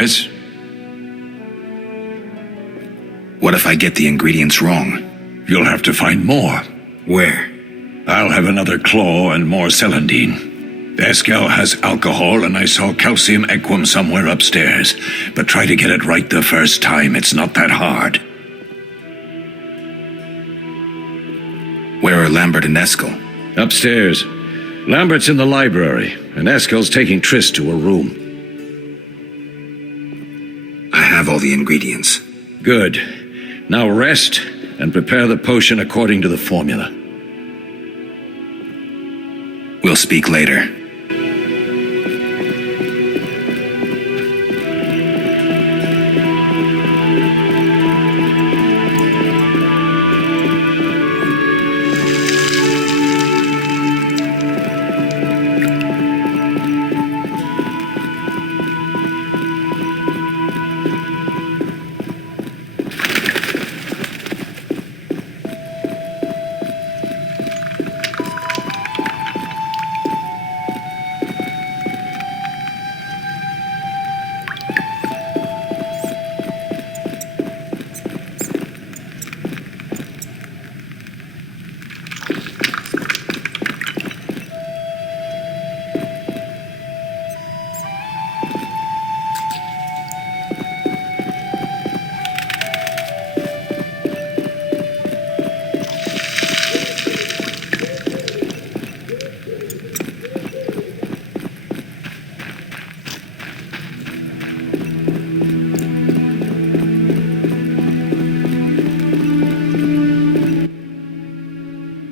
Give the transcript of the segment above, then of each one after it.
Yes? What if I get the ingredients wrong? You'll have to find more. Where? I'll have another claw and more celandine. Eskel has alcohol, and I saw calcium equum somewhere upstairs. But try to get it right the first time. It's not that hard. Where are Lambert and Eskel? Upstairs. Lambert's in the library, and Eskel's taking Triss to her room. I have all the ingredients. Good. Now rest, and prepare the potion according to the formula. We'll speak later.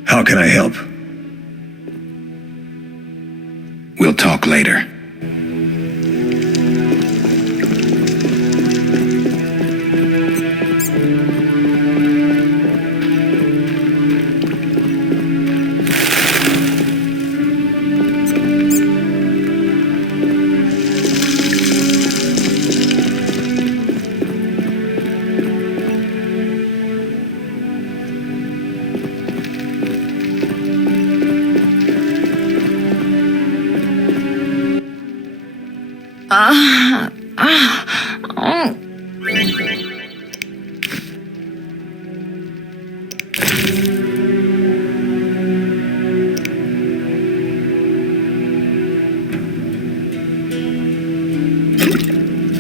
How can I help? We'll talk later.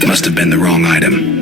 Must have been the wrong item.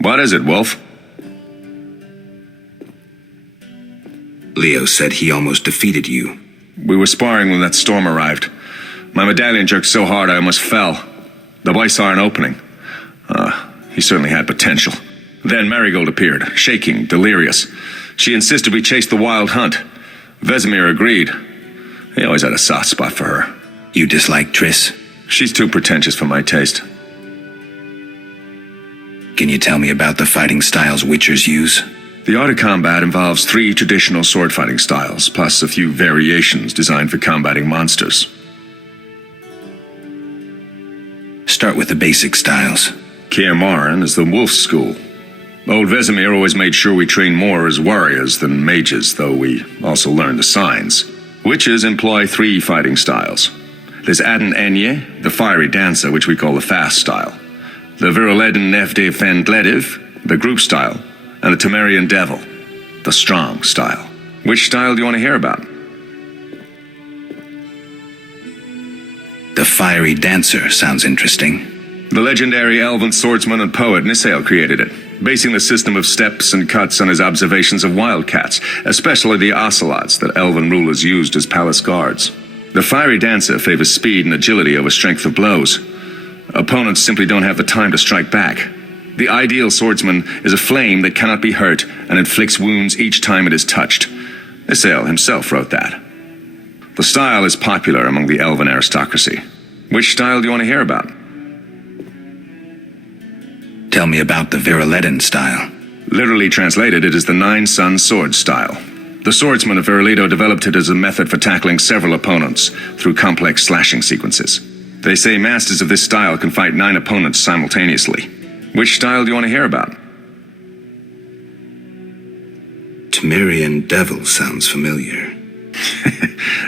What is it, Wolf? Leo said he almost defeated you. We were sparring when that storm arrived. My medallion jerked so hard I almost fell. The boy saw an opening. He certainly had potential. Then Marigold appeared, shaking, delirious. She insisted we chase the wild hunt. Vesemir agreed. He always had a soft spot for her. You dislike Triss? She's too pretentious for my taste. Can you tell me about the fighting styles Witchers use? The art of combat involves 3 traditional sword fighting styles, plus a few variations designed for combating monsters. Start with the basic styles. Kaer Morhen is the wolf school. Old Vesemir always made sure we trained more as warriors than mages, though we also learned the signs. Witches employ 3 fighting styles. There's Aden Enye, the fiery dancer, which we call the fast style. The Viruleden Nefde Fendlediv, the group style. And the Temerian Devil, the strong style. Which style do you want to hear about? The fiery dancer sounds interesting. The legendary elven swordsman and poet Nisael created it, basing the system of steps and cuts on his observations of wildcats, especially the ocelots that elven rulers used as palace guards. The fiery dancer favors speed and agility over strength of blows. Opponents simply don't have the time to strike back. The ideal swordsman is a flame that cannot be hurt and inflicts wounds each time it is touched. Nisael himself wrote that. The style is popular among the elven aristocracy. Which style do you want to hear about? Tell me about the Viruleden style. Literally translated, it is the Nine-Sun Sword style. The swordsmen of Viruledo developed it as a method for tackling several opponents through complex slashing sequences. They say masters of this style can fight 9 opponents simultaneously. Which style do you want to hear about? Temerian Devil sounds familiar.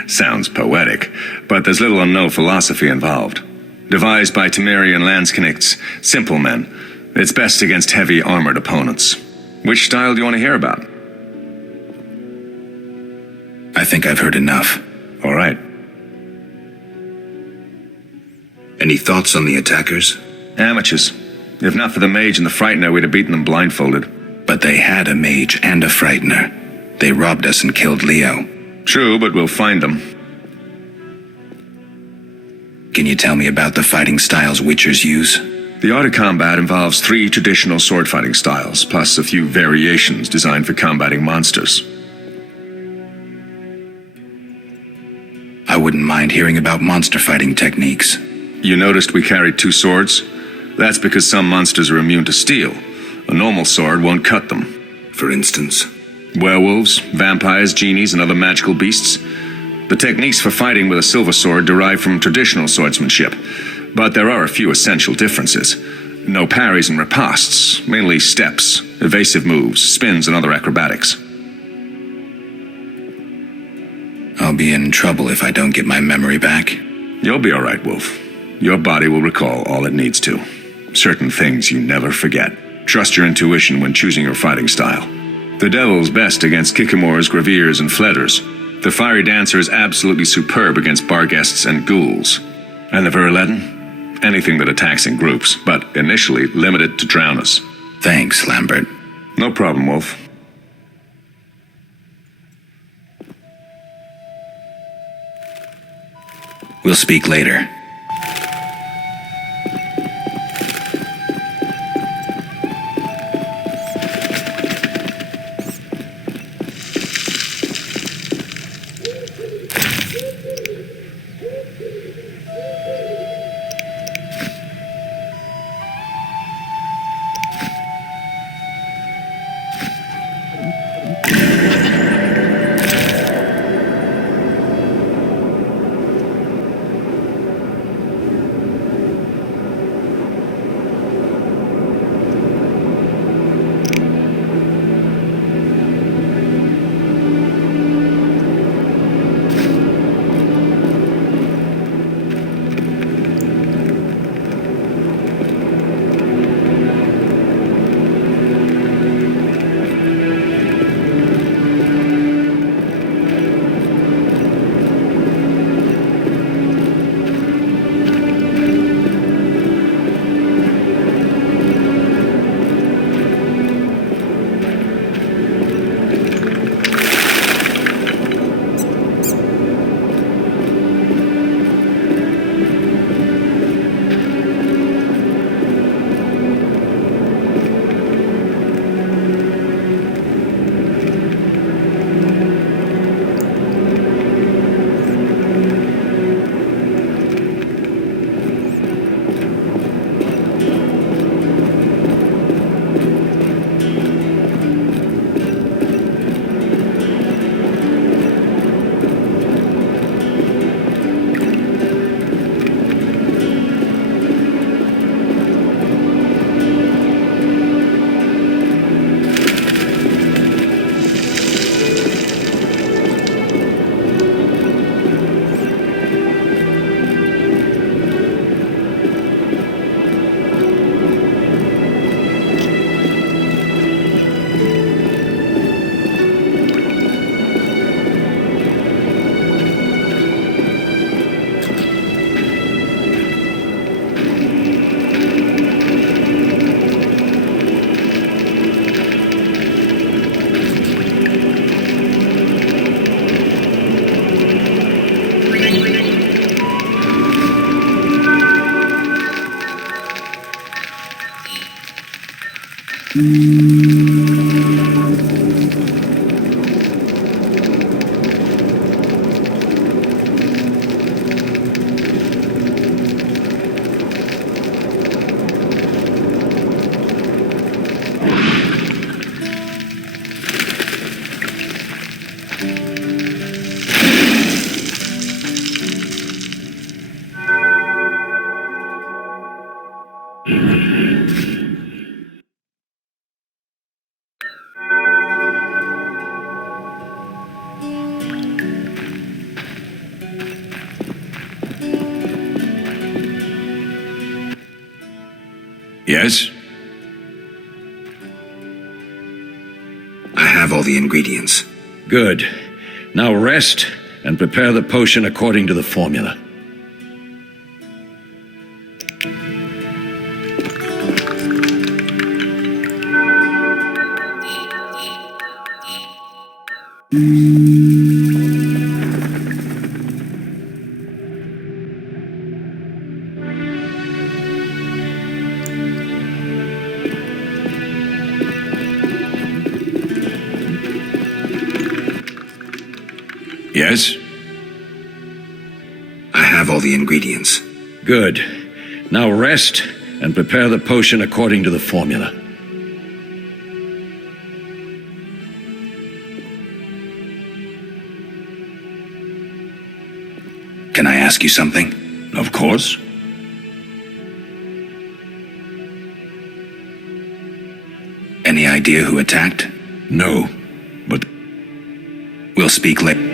Sounds poetic, but there's little or no philosophy involved. Devised by Temerian Landsknechts, simple men. It's best against heavy armored opponents. Which style do you want to hear about? I think I've heard enough. All right. Any thoughts on the attackers? Amateurs. If not for the mage and the frightener, we'd have beaten them blindfolded. But they had a mage and a frightener. They robbed us and killed Leo. True, but we'll find them. Can you tell me about the fighting styles Witchers use? The art of combat involves 3 traditional sword fighting styles, plus a few variations designed for combating monsters. I wouldn't mind hearing about monster fighting techniques. You noticed we carried 2 swords? That's because some monsters are immune to steel. A normal sword won't cut them. For instance? Werewolves, vampires, genies, and other magical beasts. The techniques for fighting with a silver sword derive from traditional swordsmanship, but there are a few essential differences. No parries and ripostes, mainly steps, evasive moves, spins, and other acrobatics. I'll be in trouble if I don't get my memory back. You'll be all right, Wolf. Your body will recall all it needs to. Certain things you never forget. Trust your intuition when choosing your fighting style. The Devil's best against Kikimors, Graviers, and Fledders. The Fiery Dancer is absolutely superb against Barghests and Ghouls. And the Viruleden? Anything that attacks in groups, but initially limited to drowners. Thanks, Lambert. No problem, Wolf. We'll speak later. Yes? I have all the ingredients. Good. Now rest and prepare the potion according to the formula. Yes? I have all the ingredients. Good. Now rest and prepare the potion according to the formula. Can I ask you something? Of course. Any idea who attacked? No, but We'll speak later.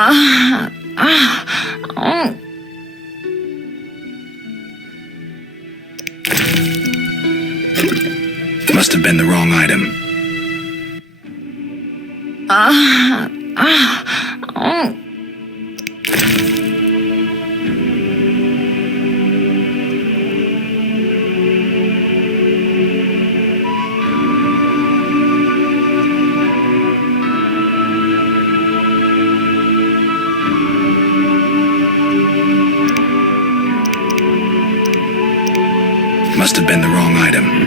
Must have been the wrong item. Must have been the wrong item.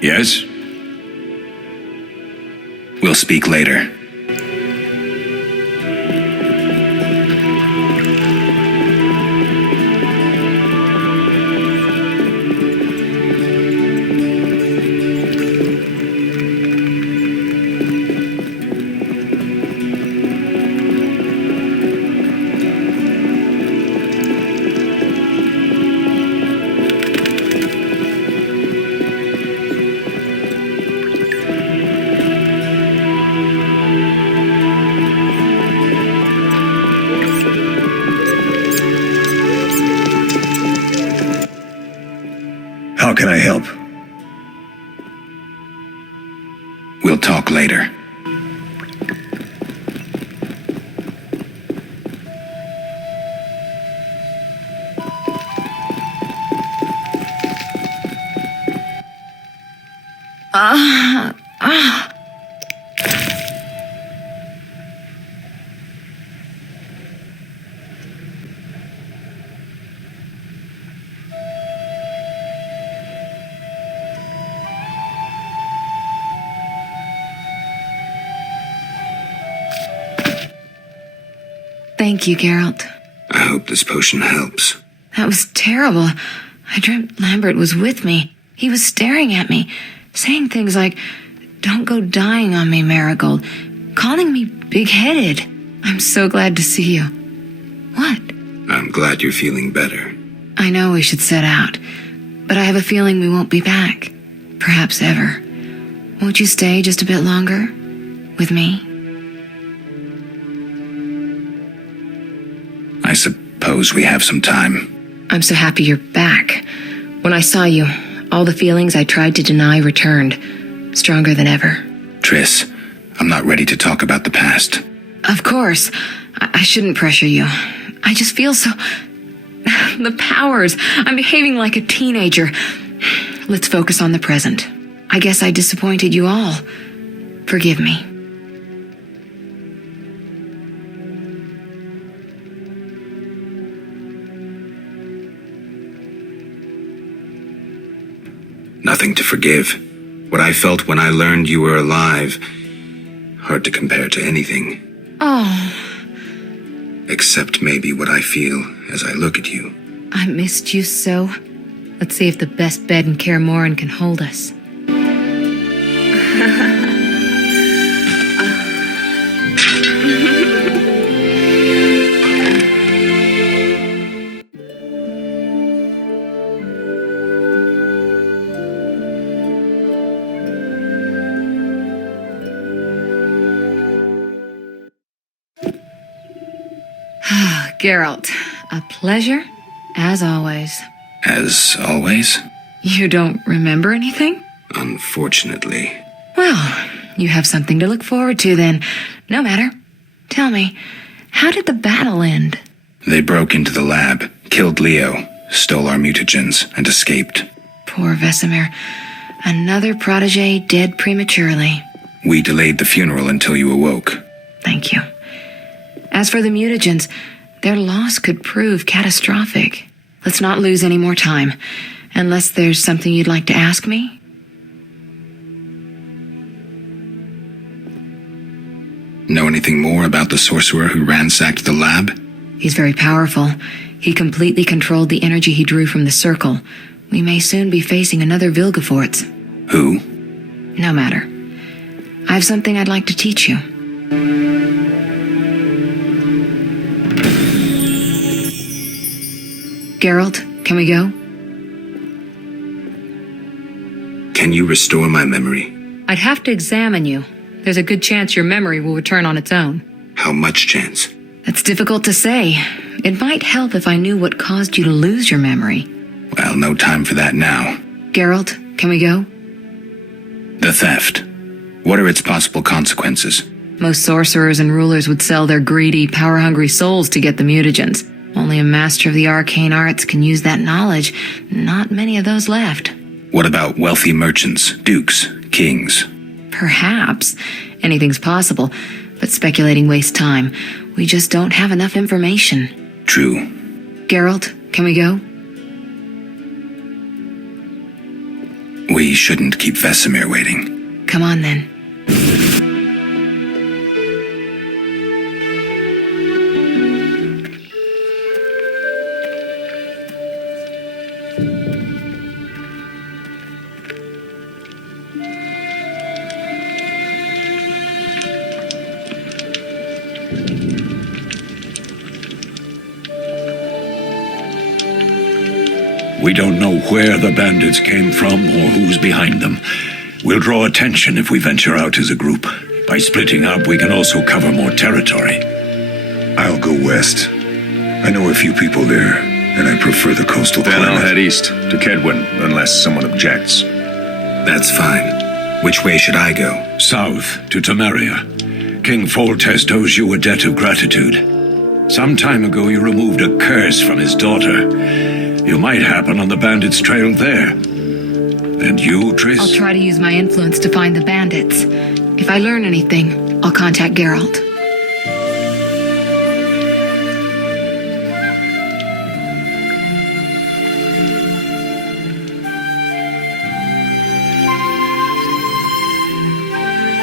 Yes? We'll speak later. How can I help? We'll talk later. Thank you, Geralt. I hope this potion helps. That was terrible. I dreamt Lambert was with me. He was staring at me, saying things like, "Don't go dying on me, Marigold," calling me big-headed. I'm so glad to see you. What? I'm glad you're feeling better. I know we should set out, but I have a feeling we won't be back. Perhaps ever. Won't you stay just a bit longer? With me? I suppose we have some time. I'm so happy you're back. When I saw you, all the feelings I tried to deny returned, stronger than ever. Triss, I'm not ready to talk about the past. Of course. I shouldn't pressure you. I just feel so... the powers. I'm behaving like a teenager. Let's focus on the present. I guess I disappointed you all. Forgive me. Nothing to forgive. What I felt when I learned you were alive, hard to compare to anything. Oh, Except maybe what I feel as I look at you. I missed you so. Let's see if the best bed in Kaer Morhen can hold us. Geralt, a pleasure, as always. As always? You don't remember anything? Unfortunately. Well, you have something to look forward to then. No matter. Tell me, how did the battle end? They broke into the lab, killed Leo, stole our mutagens, and escaped. Poor Vesemir. Another protege dead prematurely. We delayed the funeral until you awoke. Thank you. As for the mutagens, their loss could prove catastrophic. Let's not lose any more time. Unless there's something you'd like to ask me? Know anything more about the sorcerer who ransacked the lab? He's very powerful. He completely controlled the energy he drew from the circle. We may soon be facing another Vilgefortz. Who? No matter. I have something I'd like to teach you. Geralt, can we go? Can you restore my memory? I'd have to examine you. There's a good chance your memory will return on its own. How much chance? That's difficult to say. It might help if I knew what caused you to lose your memory. Well, no time for that now. Geralt, can we go? The theft. What are its possible consequences? Most sorcerers and rulers would sell their greedy, power-hungry souls to get the mutagens. Only a master of the arcane arts can use that knowledge. Not many of those left. What about wealthy merchants, dukes, kings? Perhaps. Anything's possible, but speculating wastes time. We just don't have enough information. True. Geralt, can we go? We shouldn't keep Vesemir waiting. Come on, then. We don't know where the bandits came from or who's behind them. We'll draw attention if we venture out as a group. By splitting up, we can also cover more territory. I'll go west. I know a few people there, and I prefer the coastal Then climate. I'll head east, to Kedwin, unless someone objects. That's fine. Which way should I go? South, to Temeria. King Foltest owes you a debt of gratitude. Some time ago, you removed a curse from his daughter. You might happen on the bandits' trail there. And you, Triss? I'll try to use my influence to find the bandits. If I learn anything, I'll contact Geralt.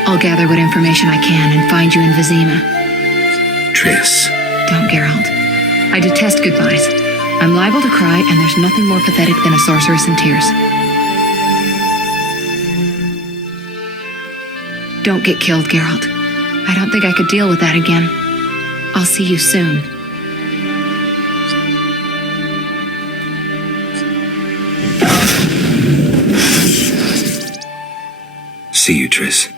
I'll gather what information I can and find you in Vizima. Triss. Don't, Geralt. I detest goodbyes. I'm liable to cry, and there's nothing more pathetic than a sorceress in tears. Don't get killed, Geralt. I don't think I could deal with that again. I'll see you soon. See you, Triss.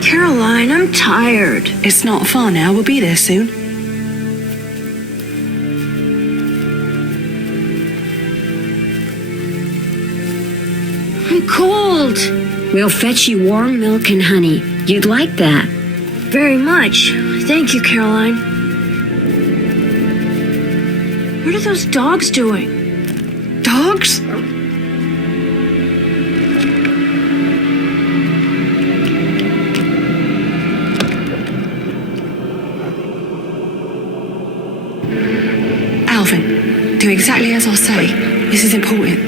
Caroline, I'm tired. It's not far now. We'll be there soon. I'm cold. We'll fetch you warm milk and honey. You'd like that. Very much. Thank you, Caroline. What are those dogs doing? Dogs? Do exactly as I say. This is important.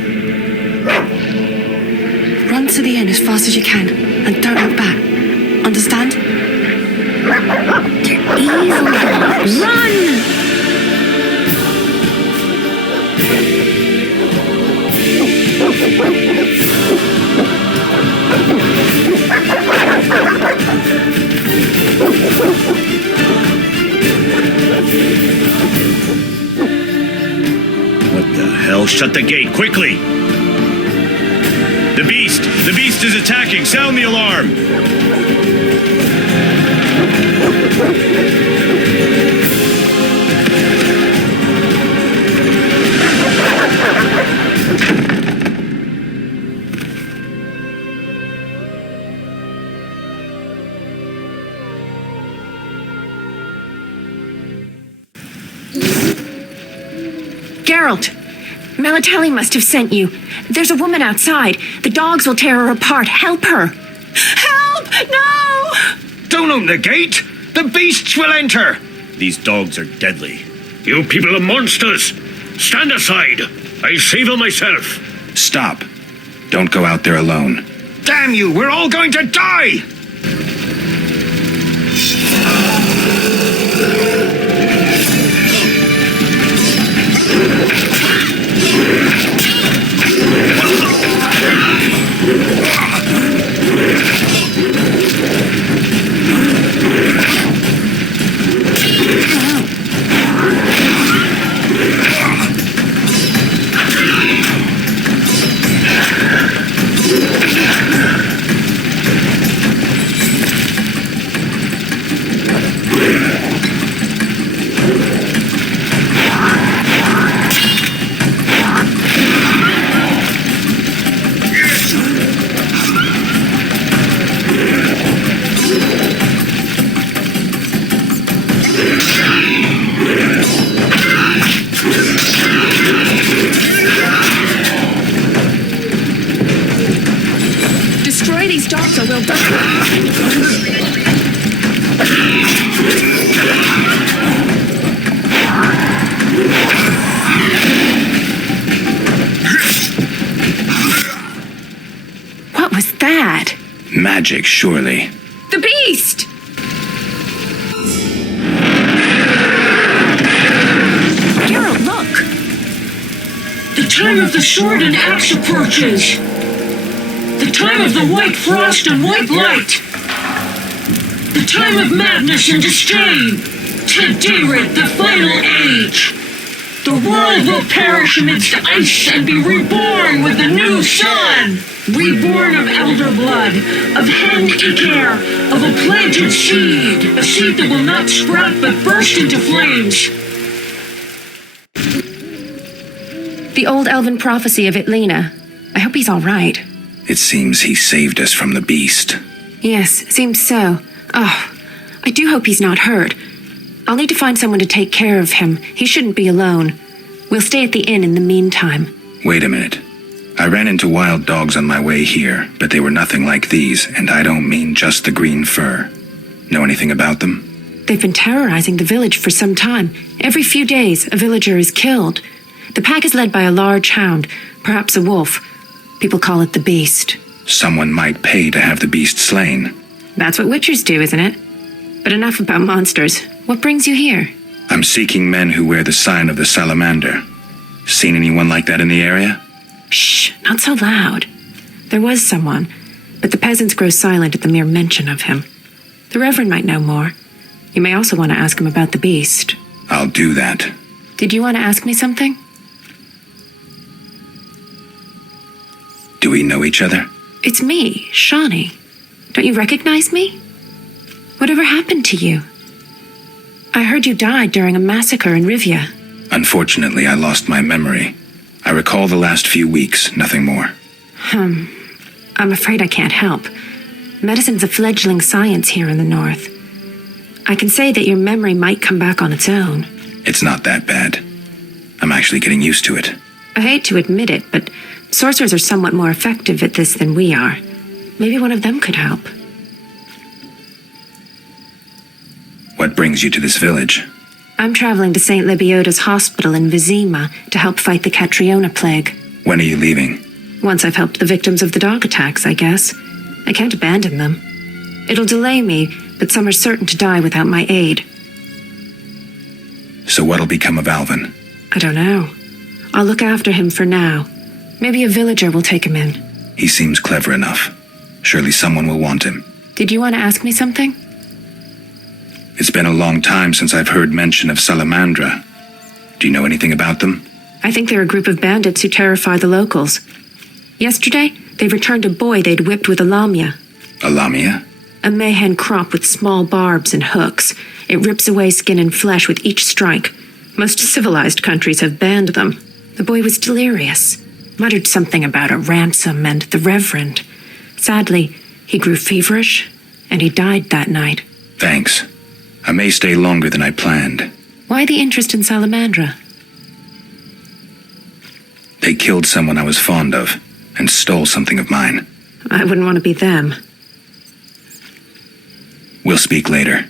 Run to the end as fast as you can, and don't look back. Understand? They're evil dogs. Run! What the hell? Shut the gate, quickly! The beast! The beast is attacking! Sound the alarm! Geralt, Melatelli must have sent you. There's a woman outside. The dogs will tear her apart. Help her. Help! No! Don't open the gate! The beasts will enter! These dogs are deadly. You people are monsters! Stand aside! I'll save them myself! Stop. Don't go out there alone. Damn you! We're all going to die! Destroy these dogs or we'll die. What was that? Magic, surely. The beast! Geralt, look! The time of the sword and axe approaches. The time of the white frost and white light. The time of madness and disdain. Today, the final age. The world will perish amidst ice and be reborn with the new sun. Reborn of elder blood, of hen Iker, of a planted seed. A seed that will not sprout but burst into flames. The old elven prophecy of Itlena. I hope he's all right. It seems he saved us from the beast. Yes, seems so. Oh, I do hope he's not hurt. I'll need to find someone to take care of him. He shouldn't be alone. We'll stay at the inn in the meantime. Wait a minute. I ran into wild dogs on my way here, but they were nothing like these, and I don't mean just the green fur. Know anything about them? They've been terrorizing the village for some time. Every few days, a villager is killed. The pack is led by a large hound, perhaps a wolf. People call it the beast. Someone might pay to have the beast slain. That's what witchers do, isn't it? But enough about monsters. What brings you here? I'm seeking men who wear the sign of the salamander. Seen anyone like that in the area? Shh, not so loud. There was someone, but the peasants grow silent at the mere mention of him. The Reverend might know more. You may also want to ask him about the beast. I'll do that. Did you want to ask me something? Do we know each other? It's me, Shawnee. Don't you recognize me? Whatever happened to you? I heard you died during a massacre in Rivia. Unfortunately, I lost my memory. I recall the last few weeks, nothing more. I'm afraid I can't help. Medicine's a fledgling science here in the north. I can say that your memory might come back on its own. It's not that bad. I'm actually getting used to it. I hate to admit it, but sorcerers are somewhat more effective at this than we are. Maybe one of them could help. What brings you to this village? I'm traveling to St. Lebioda's hospital in Vizima to help fight the Catriona plague. When are you leaving? Once I've helped the victims of the dog attacks, I guess. I can't abandon them. It'll delay me, but some are certain to die without my aid. So what'll become of Alvin? I don't know. I'll look after him for now. Maybe a villager will take him in. He seems clever enough. Surely someone will want him. Did you want to ask me something? It's been a long time since I've heard mention of Salamandra. Do you know anything about them? I think they're a group of bandits who terrify the locals. Yesterday, they returned a boy they'd whipped with a lamia. A lamia? A mayhen crop with small barbs and hooks. It rips away skin and flesh with each strike. Most civilized countries have banned them. The boy was delirious. Muttered something about a ransom and the Reverend. Sadly, he grew feverish, and he died that night. Thanks. I may stay longer than I planned. Why the interest in Salamandra? They killed someone I was fond of, and stole something of mine. I wouldn't want to be them. We'll speak later.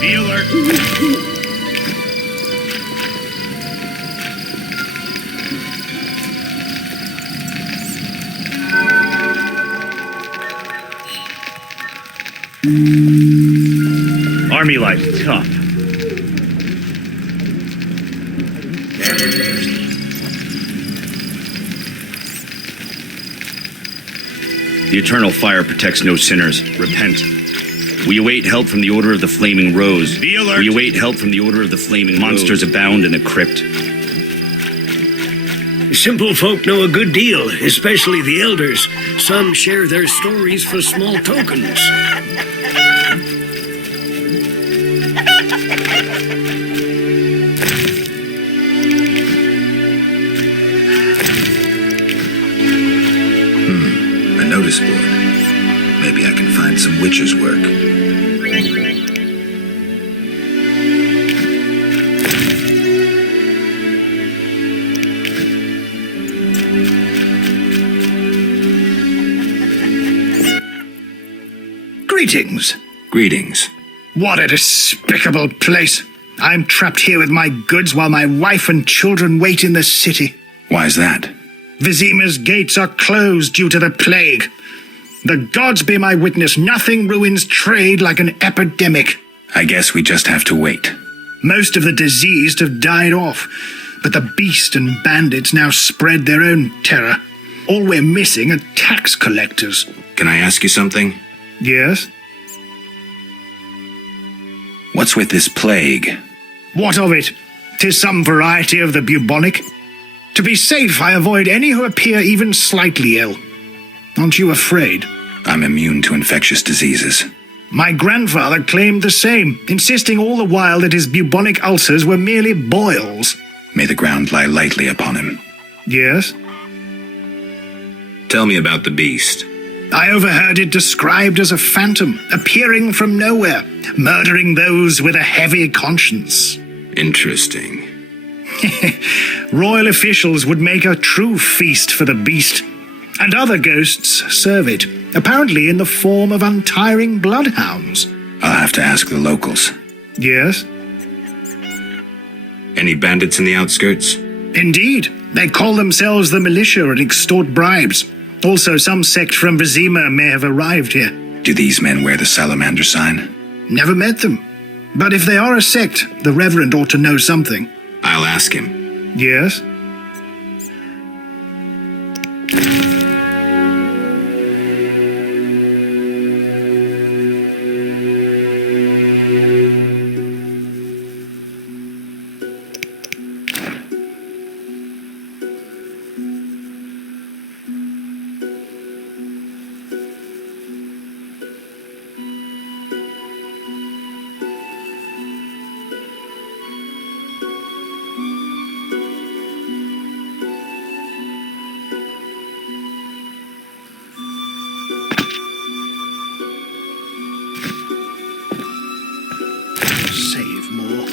Be alert. Army life's tough. The eternal fire protects no sinners. Repent. We await help from the Order of the Flaming Rose. Be alert. We await help from the Order of the Flaming Monsters Rose. Abound in the crypt. Simple folk know a good deal, especially the elders. Some share their stories for small tokens. A notice board. Maybe I can find some witcher's work. Greetings. Greetings. What a despicable place. I'm trapped here with my goods while my wife and children wait in the city. Why's that? Vizima's gates are closed due to the plague. The gods be my witness, nothing ruins trade like an epidemic. I guess we just have to wait. Most of the diseased have died off, but the beast and bandits now spread their own terror. All we're missing are tax collectors. Can I ask you something? Yes? What's with this plague? What of it? 'Tis some variety of the bubonic. To be safe, I avoid any who appear even slightly ill. Aren't you afraid? I'm immune to infectious diseases. My grandfather claimed the same, insisting all the while that his bubonic ulcers were merely boils. May the ground lie lightly upon him. Yes? Tell me about the beast. I overheard it described as a phantom, appearing from nowhere, murdering those with a heavy conscience. Interesting. Royal officials would make a true feast for the beast, and other ghosts serve it, apparently in the form of untiring bloodhounds. I'll have to ask the locals. Yes? Any bandits in the outskirts? Indeed. They call themselves the militia and extort bribes. Also, some sect from Vizima may have arrived here. Do these men wear the salamander sign? Never met them. But if they are a sect, the Reverend ought to know something. I'll ask him. Yes? Save more.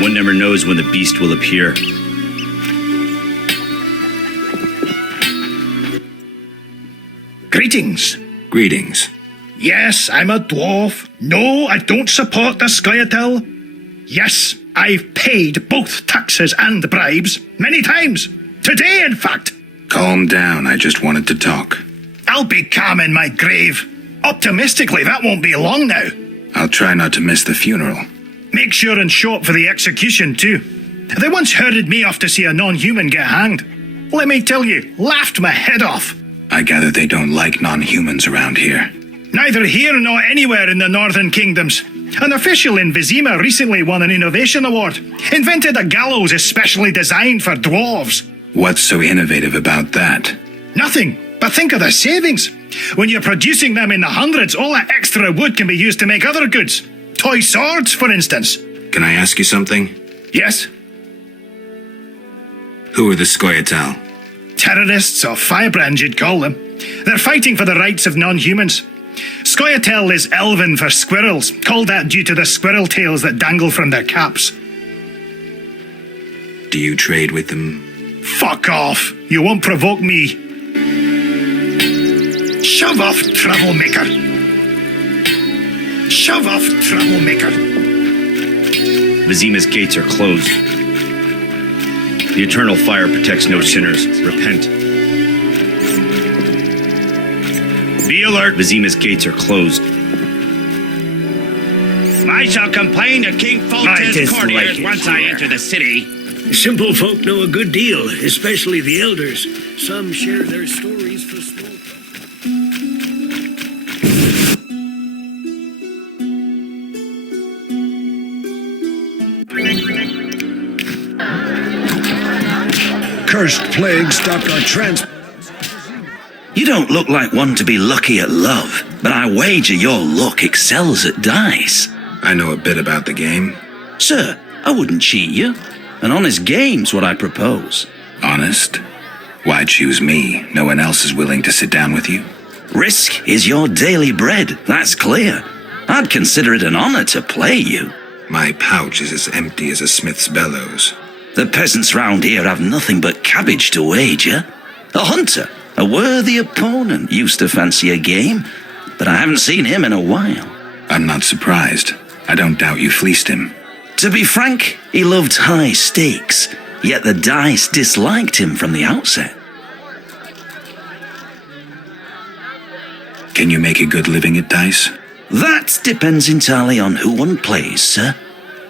One never knows when the beast will appear. Greetings. Greetings. Yes, I'm a dwarf. No, I don't support the Scoia'tael. Yes, I've paid both taxes and bribes many times. Today, in fact. Calm down, I just wanted to talk. I'll be calm in my grave. Optimistically, that won't be long now. I'll try not to miss the funeral. Make sure and show up for the execution, too. They once herded me off to see a non-human get hanged. Let me tell you, laughed my head off. I gather they don't like non-humans around here. Neither here nor anywhere in the Northern Kingdoms. An official in Vizima recently won an innovation award. Invented a gallows especially designed for dwarves. What's so innovative about that? Nothing, but think of the savings. When you're producing them in the hundreds, all that extra wood can be used to make other goods. Toy swords, for instance. Can I ask you something? Yes? Who are the Scoia'tael? Terrorists, or firebrands you'd call them. They're fighting for the rights of non-humans. Scoia'tael is Elven for squirrels, called that due to the squirrel tails that dangle from their caps. Do you trade with them? Fuck off! You won't provoke me. Shove off, troublemaker. Shove off, troublemaker. Vizima's gates are closed. The eternal fire protects no sinners. Repent. Be alert! Vizima's gates are closed. I shall complain to King Foltest courtiers once I enter the city. Simple folk know a good deal, especially the elders. Some share their stories for small... Cursed plague stopped our transport. You don't look like one to be lucky at love, but I wager your luck excels at dice. I know a bit about the game. Sir, I wouldn't cheat you. An honest game's what I propose. Honest? Why choose me? No one else is willing to sit down with you? Risk is your daily bread, that's clear. I'd consider it an honor to play you. My pouch is as empty as a smith's bellows. The peasants round here have nothing but cabbage to wager. A hunter, a worthy opponent, used to fancy a game, but I haven't seen him in a while. I'm not surprised. I don't doubt you fleeced him. To be frank, he loved high stakes, yet the dice disliked him from the outset. Can you make a good living at dice? That depends entirely on who one plays, sir.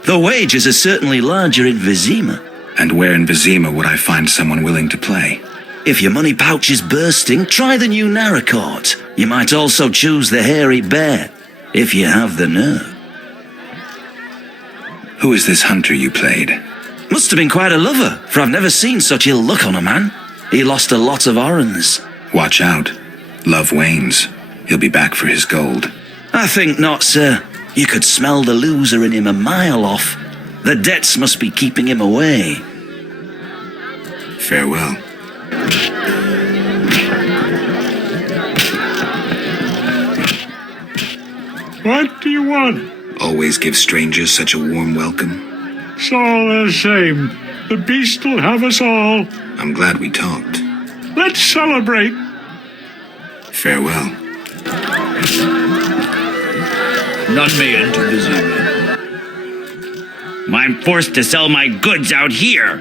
The wages are certainly larger in Vizima. And where in Vizima would I find someone willing to play? If your money pouch is bursting, try the new Narracourt. You might also choose the Hairy Bear, if you have the nerve. Who is this hunter you played? Must have been quite a lover, for I've never seen such ill luck on a man. He lost a lot of orens. Watch out. Love wanes. He'll be back for his gold. I think not, sir. You could smell the loser in him a mile off. The debts must be keeping him away. Farewell. What do you want? Always give strangers such a warm welcome. It's all the same. The beast will have us all. I'm glad we talked. Let's celebrate. Farewell. None may enter Vizima. I'm forced to sell my goods out here.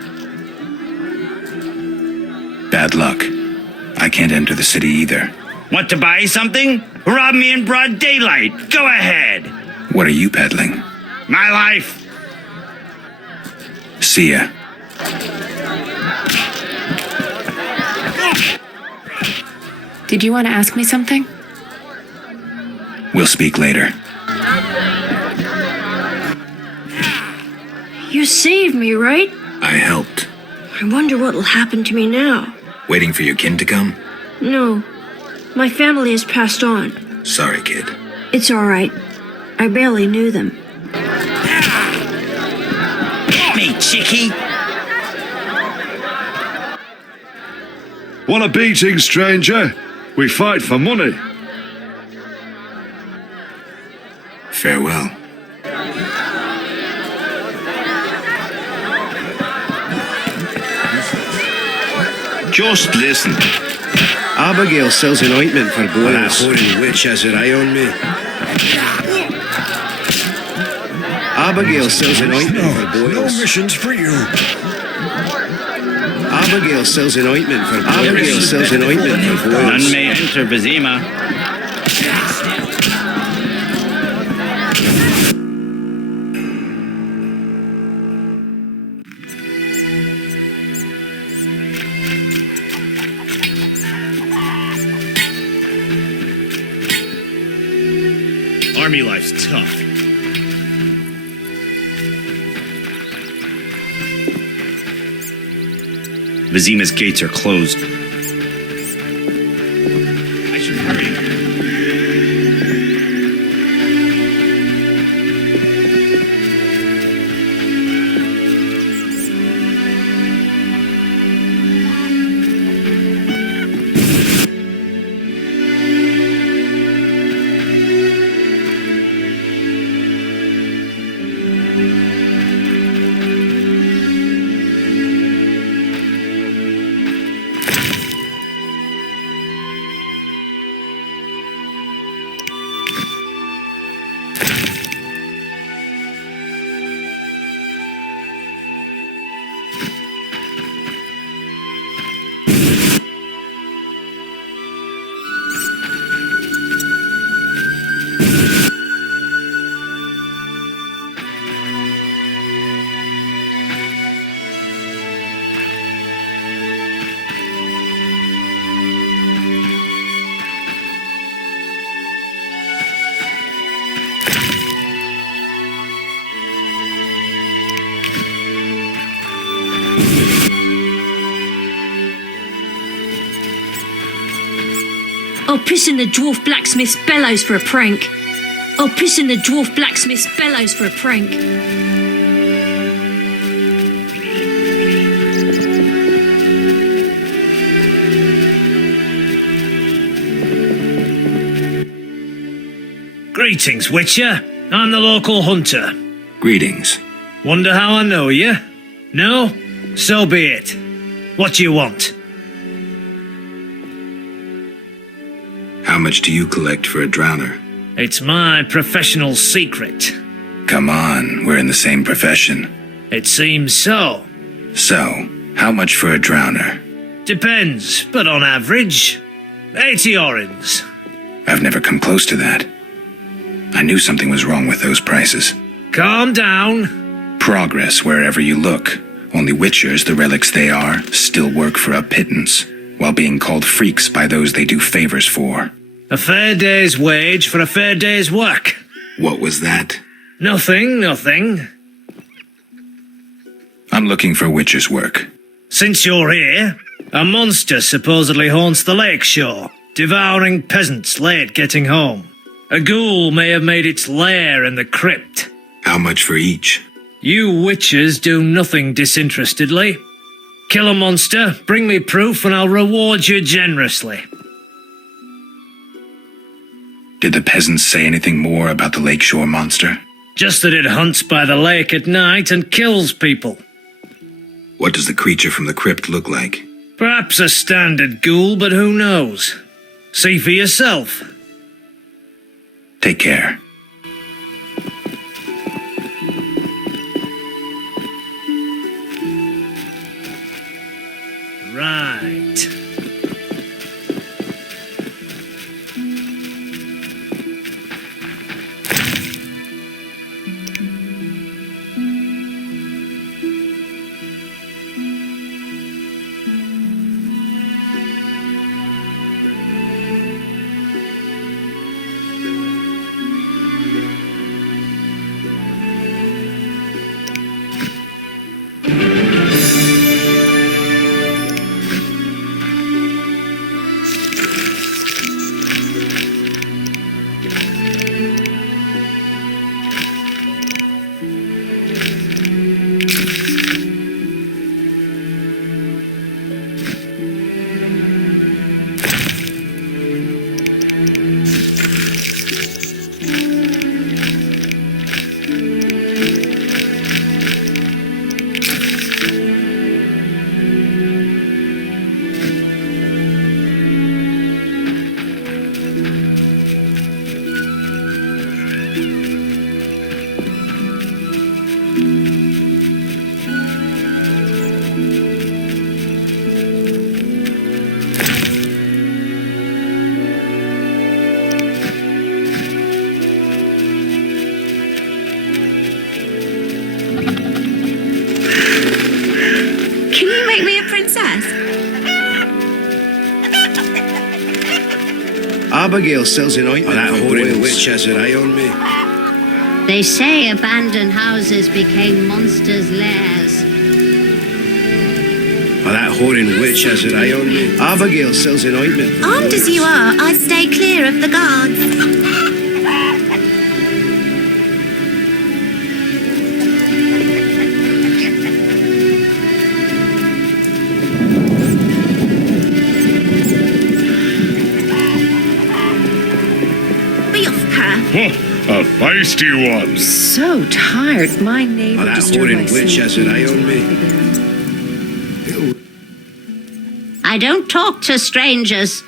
Bad luck. I can't enter the city either. Want to buy something? Rob me in broad daylight. Go ahead. What are you peddling? My life. See ya. Did you want to ask me something? We'll speak later. You saved me, right? I helped. I wonder what'll happen to me now. Waiting for your kin to come? No. My family has passed on. Sorry, kid. It's all right. I barely knew them. Get me, chickie! Want a beating, stranger? We fight for money. Farewell. Just listen. Abigail sells an ointment for boils. That hoary witch has her eye on me. Abigail sells an ointment for boils. No missions for you. Abigail sells an ointment for boils. Abigail sells an ointment for boils. None may enter Vizima. Army life's tough. Vizima's gates are closed. I should hurry. I'll piss in the dwarf blacksmith's bellows for a prank. I'll piss in the dwarf blacksmith's bellows for a prank. Greetings, Witcher. I'm the local hunter. Greetings. Wonder how I know you? No? So be it. What do you want? How much do you collect for a drowner? It's my professional secret. Come on, we're in the same profession. It seems so. So, how much for a drowner? Depends, but on average, 80 orens. I've never come close to that. I knew something was wrong with those prices. Calm down. Progress wherever you look. Only witchers, the relics they are, still work for a pittance, while being called freaks by those they do favors for. A fair day's wage for a fair day's work. What was that? Nothing, nothing. I'm looking for witcher's work. Since you're here, a monster supposedly haunts the lake shore. devouring peasants late getting home. A ghoul may have made its lair in the crypt. How much for each? You witches do nothing disinterestedly. Kill a monster, bring me proof, and I'll reward you generously. Did the peasants say anything more about the lakeshore monster? Just that it hunts by the lake at night and kills people. What does the creature from the crypt look like? Perhaps a standard ghoul, but who knows? See for yourself. Take care. Right. Abigail sells an ointment that horrid witch has her eye on me. They say abandoned houses became monsters' lairs. Oh, that horrid witch has her eye on me. Abigail sells an ointment. Armed as you are, I'd stay clear of the guards. A feisty one. So tired, my neighbor that disturbed my horrid witch has an eye on me. I don't talk to strangers.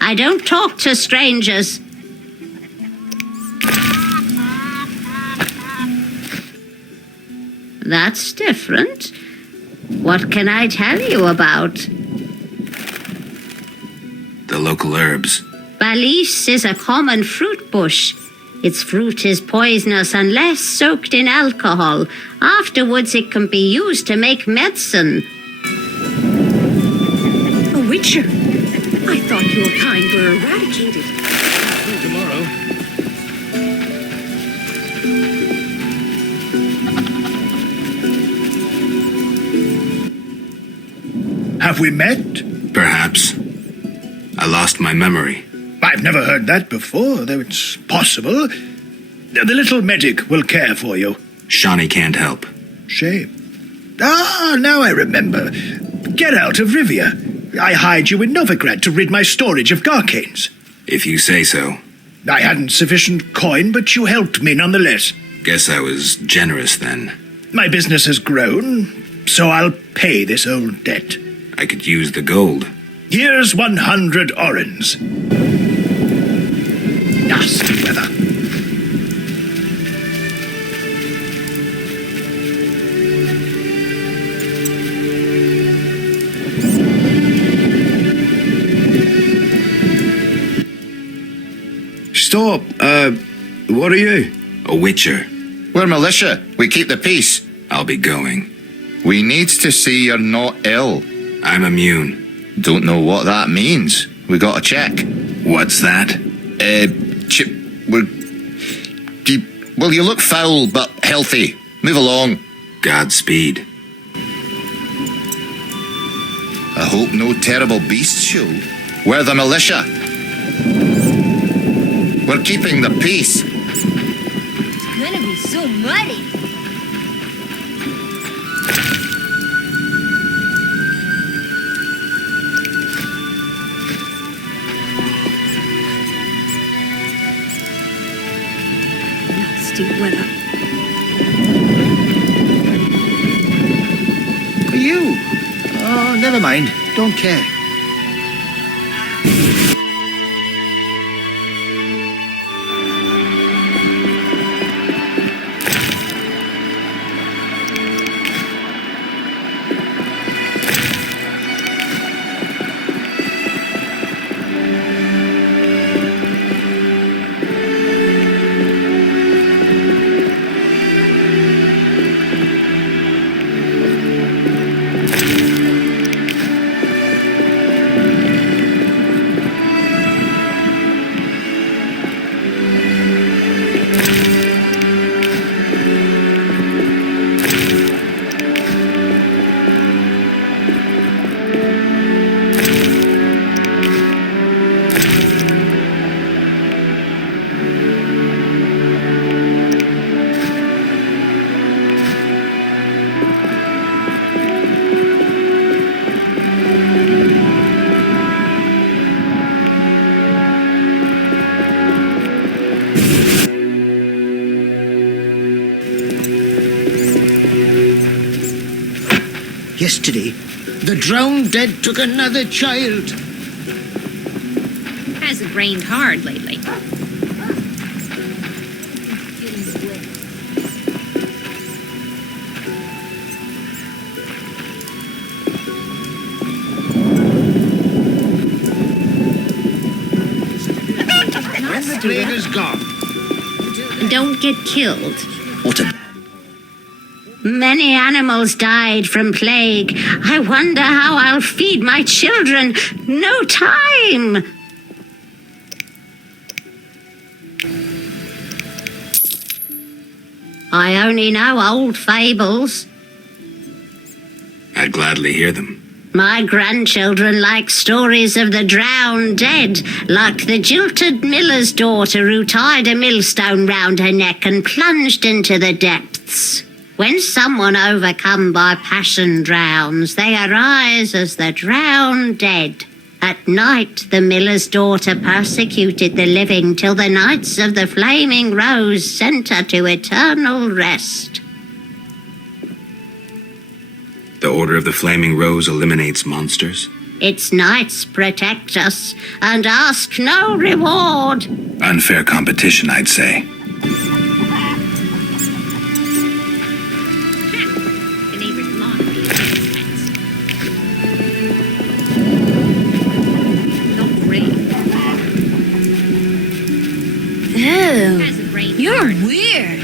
I don't talk to strangers. That's different. What can I tell you about? The local herbs. Balise is a common fruit bush. Its fruit is poisonous unless soaked in alcohol. Afterwards, it can be used to make medicine. A witcher. I thought your kind were eradicated. Tomorrow. Have we met? Perhaps. I lost my memory. I've never heard that before, though it's possible. The little medic will care for you. Shawnee can't help. Shame. Ah, now I remember. Get out of Rivia. I hired you in Novigrad to rid my storage of Garcanes. If you say so. I hadn't sufficient coin, but you helped me nonetheless. Guess I was generous then. My business has grown, so I'll pay this old debt. I could use the gold. Here's 100 orens. Nasty weather. Stop. What are you? A witcher. We're militia. We keep the peace. I'll be going. We need to see you're not ill. I'm immune. Don't know what that means. We got to check. What's that? Well, you look foul but healthy. Move along. Godspeed. I hope no terrible beasts show. We're the militia. We're keeping the peace. It's gonna be so muddy. Nasty weather. You? Oh, never mind. Don't care. Yesterday, the drowned dead took another child. Hasn't rained hard lately. When the plague is gone. Don't get killed. What a... Many animals died from plague. I wonder how I'll feed my children. No time. I only know old fables. I'd gladly hear them. My grandchildren like stories of the drowned dead, like the jilted miller's daughter who tied a millstone round her neck and plunged into the depths. When someone overcome by passion drowns, they arise as the drowned dead. At night, the miller's daughter persecuted the living till the Knights of the Flaming Rose sent her to eternal rest. The Order of the Flaming Rose eliminates monsters? Its knights protect us and ask no reward. Unfair competition, I'd say. Ew, you're weird.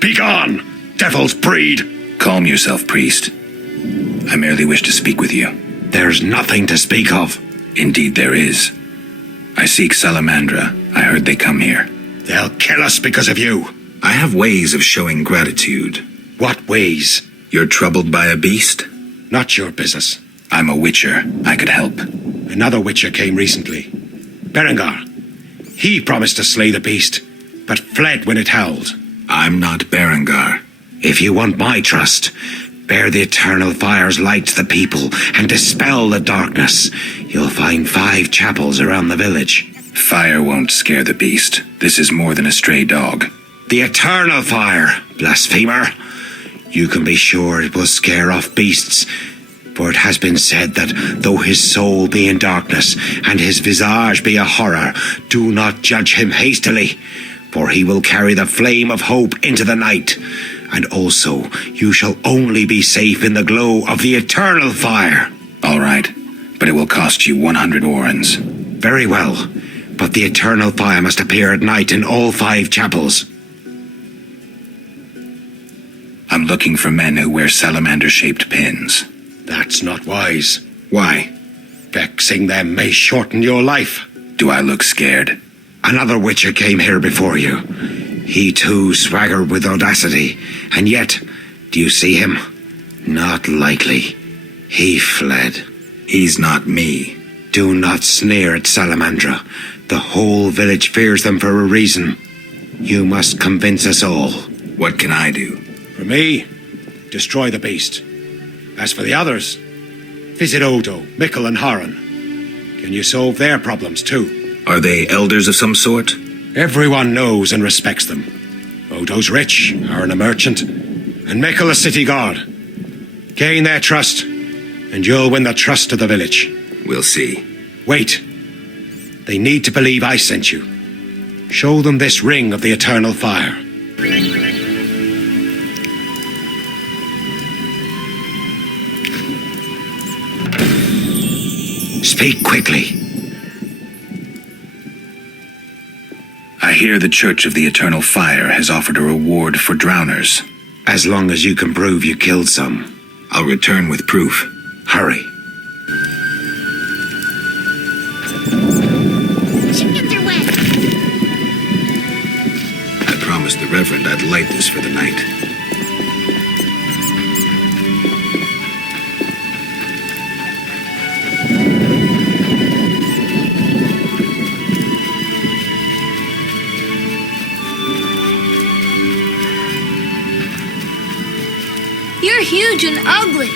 Begone, devil's breed! Calm yourself, priest. I merely wish to speak with you. There's nothing to speak of. Indeed there is. I seek Salamandra. I heard they come here. They'll kill us because of you. I have ways of showing gratitude. What ways? You're troubled by a beast? Not your business. I'm a witcher. I could help. Another witcher came recently. Berengar. He promised to slay the beast, but fled when it howled. I'm not Berengar. If you want my trust, bear the eternal fire's light to the people and dispel the darkness. You'll find 5 chapels around the village. Fire won't scare the beast. This is more than a stray dog. The eternal fire, blasphemer. You can be sure it will scare off beasts, for it has been said that though his soul be in darkness and his visage be a horror, do not judge him hastily, for he will carry the flame of hope into the night. And also, you shall only be safe in the glow of the eternal fire. All right, but it will cost you 100 orens. Very well, but the eternal fire must appear at night in all 5 chapels. I'm looking for men who wear salamander-shaped pins. That's not wise. Why? Vexing them may shorten your life. Do I look scared? Another witcher came here before you. He too swaggered with audacity, and yet, do you see him? Not likely. He fled. He's not me. Do not sneer at Salamandra. The whole village fears them for a reason. You must convince us all. What can I do? For me, destroy the beast. As for the others, visit Odo, Mikkel and Haran. Can you solve their problems too? Are they elders of some sort? Everyone knows and respects them. Odo's rich, Haran a merchant, and Mikkel a city guard. Gain their trust, and you'll win the trust of the village. We'll see. Wait. They need to believe I sent you. Show them this ring of the eternal fire. Speak quickly. I hear the Church of the Eternal Fire has offered a reward for drowners. As long as you can prove you killed some. I'll return with proof. Hurry. Chickens are wet. I promised the Reverend I'd light this for the night. You're huge and ugly.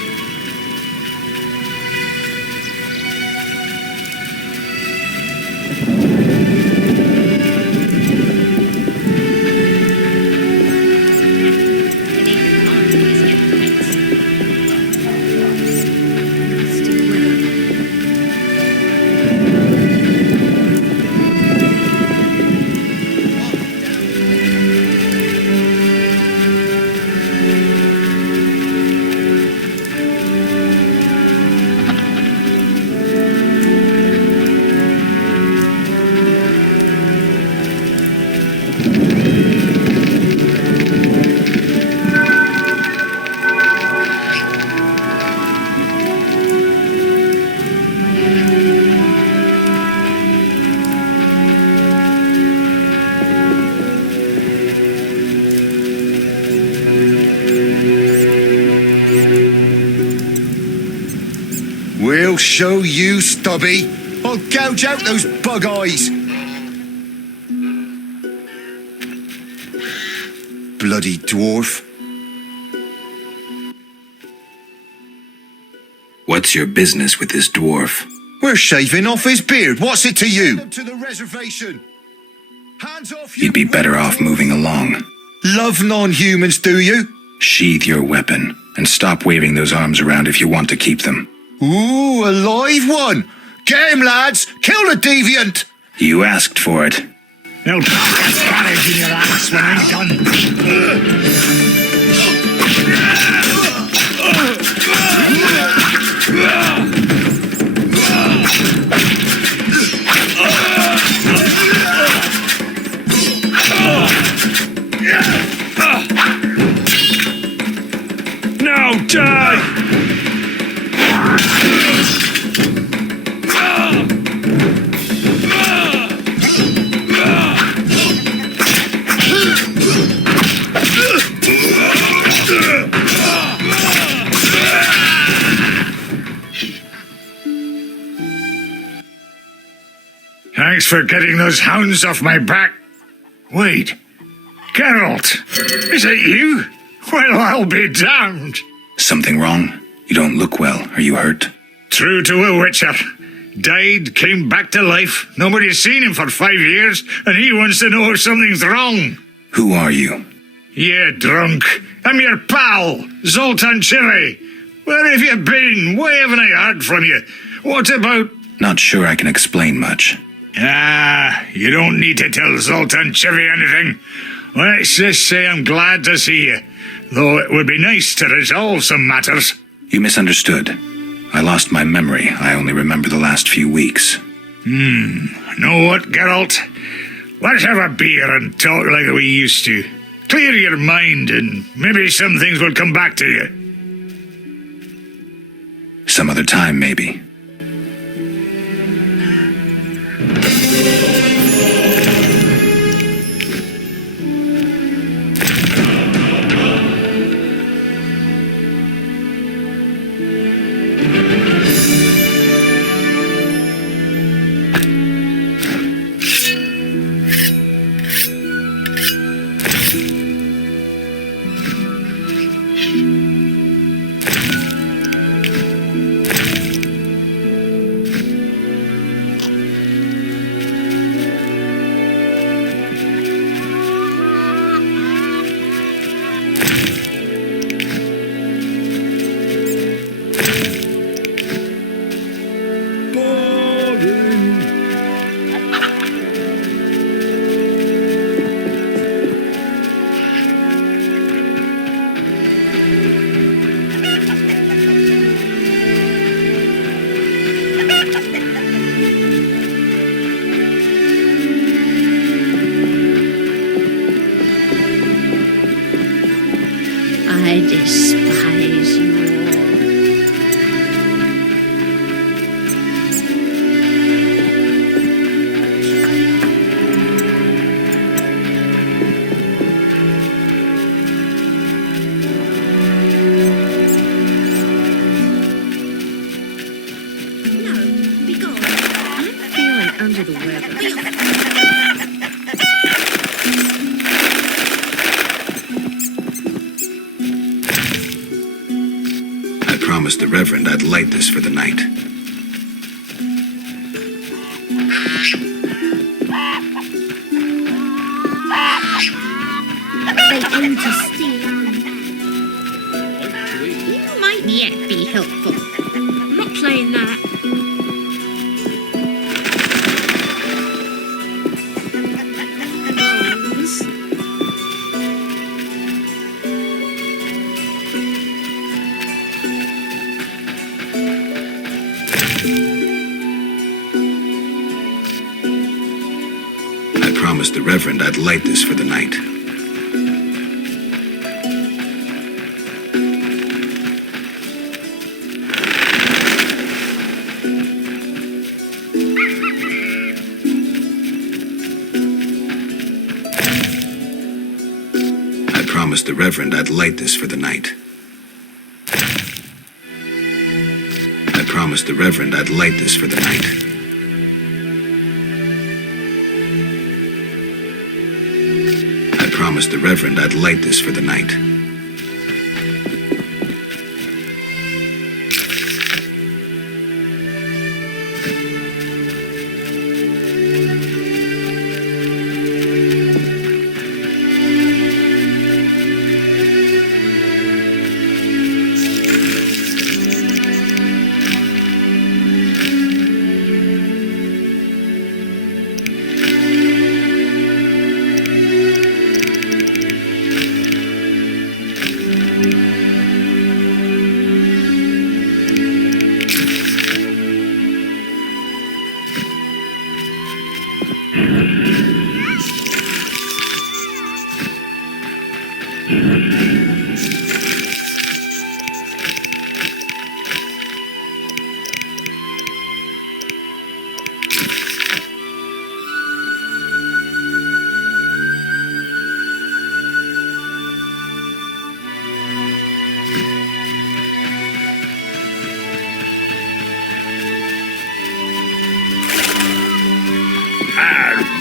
We'll show you, Stubby. I'll gouge out those bug eyes. Bloody dwarf. What's your business with this dwarf? We're shaving off his beard. What's it to you? To the reservation. Hands off you. You'd be better off moving along. Love non-humans, do you? Sheathe your weapon and stop waving those arms around if you want to keep them. Ooh, a live one. Get him, lads. Kill the deviant. You asked for it. They'll put carriage in your ass when I'm done. Now die! Thanks for getting those hounds off my back. Wait, Geralt, is it you? Well, I'll be damned. Something wrong? You don't look well. Are you hurt? True to a witcher. Died, came back to life. Nobody's seen him for 5 years, and he wants to know if something's wrong. Who are you? Yeah, drunk. I'm your pal, Zoltan Chivy. Where have you been? Why haven't I heard from you? What about... Not sure I can explain much. You don't need to tell Zoltan Chivy anything. Let's just say I'm glad to see you, though it would be nice to resolve some matters. You misunderstood. I lost my memory. I only remember the last few weeks. Know what, Geralt? Let's have a beer and talk like we used to. Clear your mind and maybe some things will come back to you. Some other time, maybe. I despise you all. No, be gone. I'm feeling under the weather. I promised the Reverend I'd light this for the night. They aim to steal. You might yet be helpful. I'm not playing that. I promised the Reverend I'd light this for the night. I promised the Reverend I'd light this for the night. I promised the Reverend I'd light this for the night. I promised the Reverend I'd light this for the night.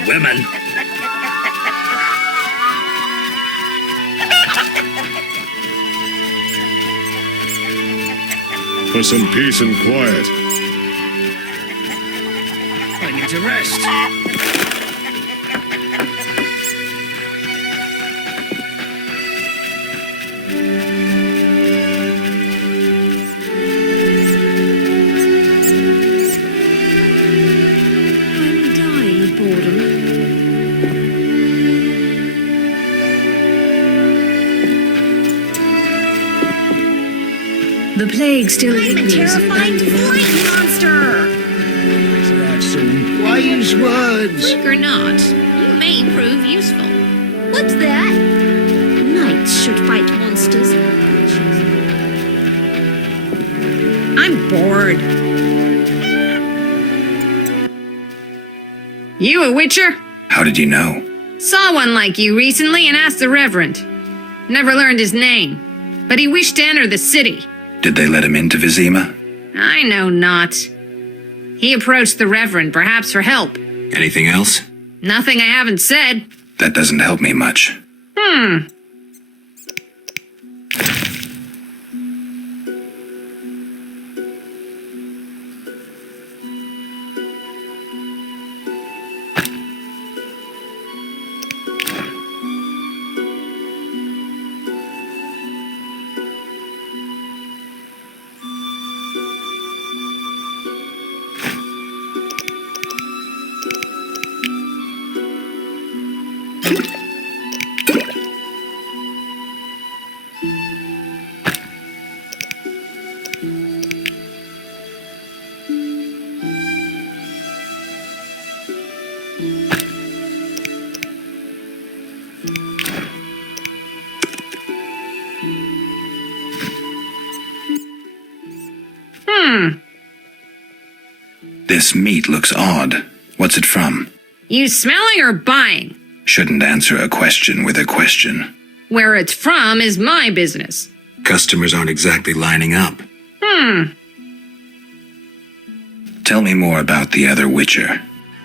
women. For some peace and quiet. I need to rest. I'm dying of boredom. The plague still I'm a lingers. terrifying flying monster! Wise words. Like or not, you may prove useful. What's that? Knights should fight monsters. I'm bored. You a witcher? How did you know? Saw one like you recently and asked the Reverend. Never learned his name, but he wished to enter the city. Did they let him into Vizima? I know not. He approached the Reverend, perhaps for help. Anything else? Nothing I haven't said. That doesn't help me much. This meat looks odd. What's it from? You smelling or buying? Shouldn't answer a question with a question. Where it's from is my business. Customers aren't exactly lining up. Tell me more about the other Witcher.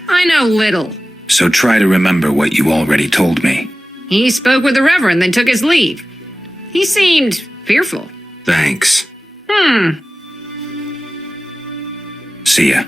I know little. So try to remember what you already told me. He spoke with the Reverend, then took his leave. He seemed fearful. Thanks. See ya.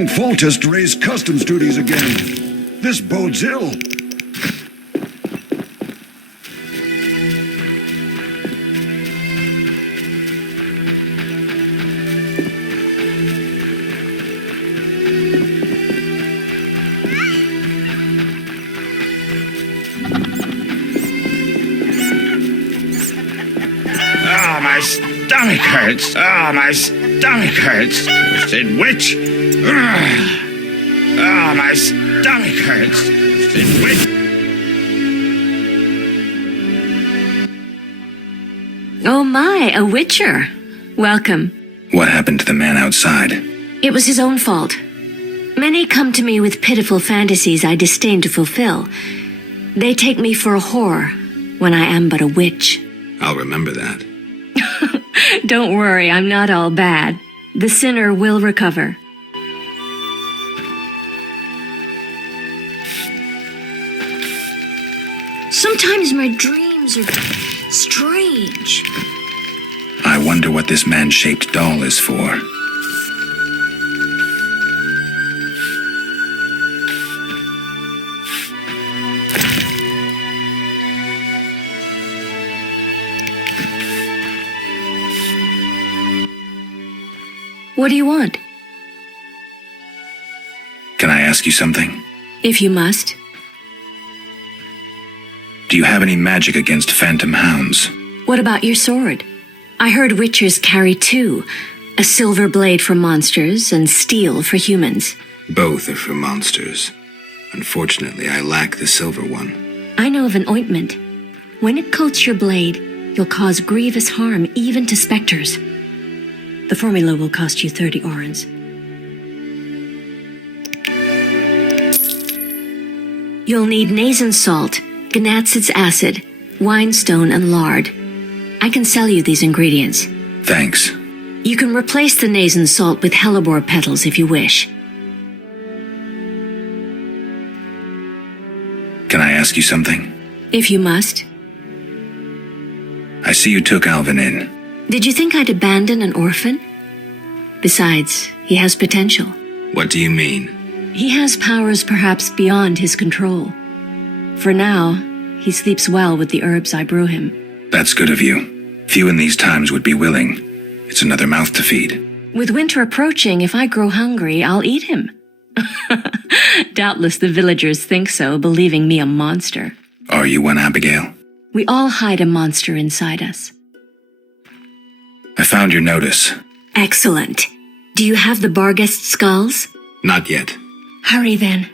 King Foltest raised customs duties again. This bodes ill. Oh, my stomach hurts. Oh, my stomach hurts. Said witch. Oh, my stomach hurts. Said witch. Oh my, a witcher. Welcome. What happened to the man outside? It was his own fault. Many come to me with pitiful fantasies I disdain to fulfill. They take me for a whore when I am but a witch. I'll remember that. Don't worry, I'm not all bad. The sinner will recover. Sometimes my dreams are strange. I wonder what this man-shaped doll is for. What do you want? Can I ask you something? If you must. Do you have any magic against phantom hounds? What about your sword? I heard witchers carry two. A silver blade for monsters and steel for humans. Both are for monsters. Unfortunately, I lack the silver one. I know of an ointment. When it coats your blade, you'll cause grievous harm even to specters. The formula will cost you 30 orens. You'll need Nazen salt, Gnatzit's acid, winestone, and lard. I can sell you these ingredients. Thanks. You can replace the Nazen salt with hellebore petals if you wish. Can I ask you something? If you must. I see you took Alvin in. Did you think I'd abandon an orphan? Besides, he has potential. What do you mean? He has powers perhaps beyond his control. For now, he sleeps well with the herbs I brew him. That's good of you. Few in these times would be willing. It's another mouth to feed. With winter approaching, if I grow hungry, I'll eat him. Doubtless the villagers think so, believing me a monster. Are you one, Abigail? We all hide a monster inside us. I found your notice. Excellent. Do you have the Barghest skulls? Not yet. Hurry then.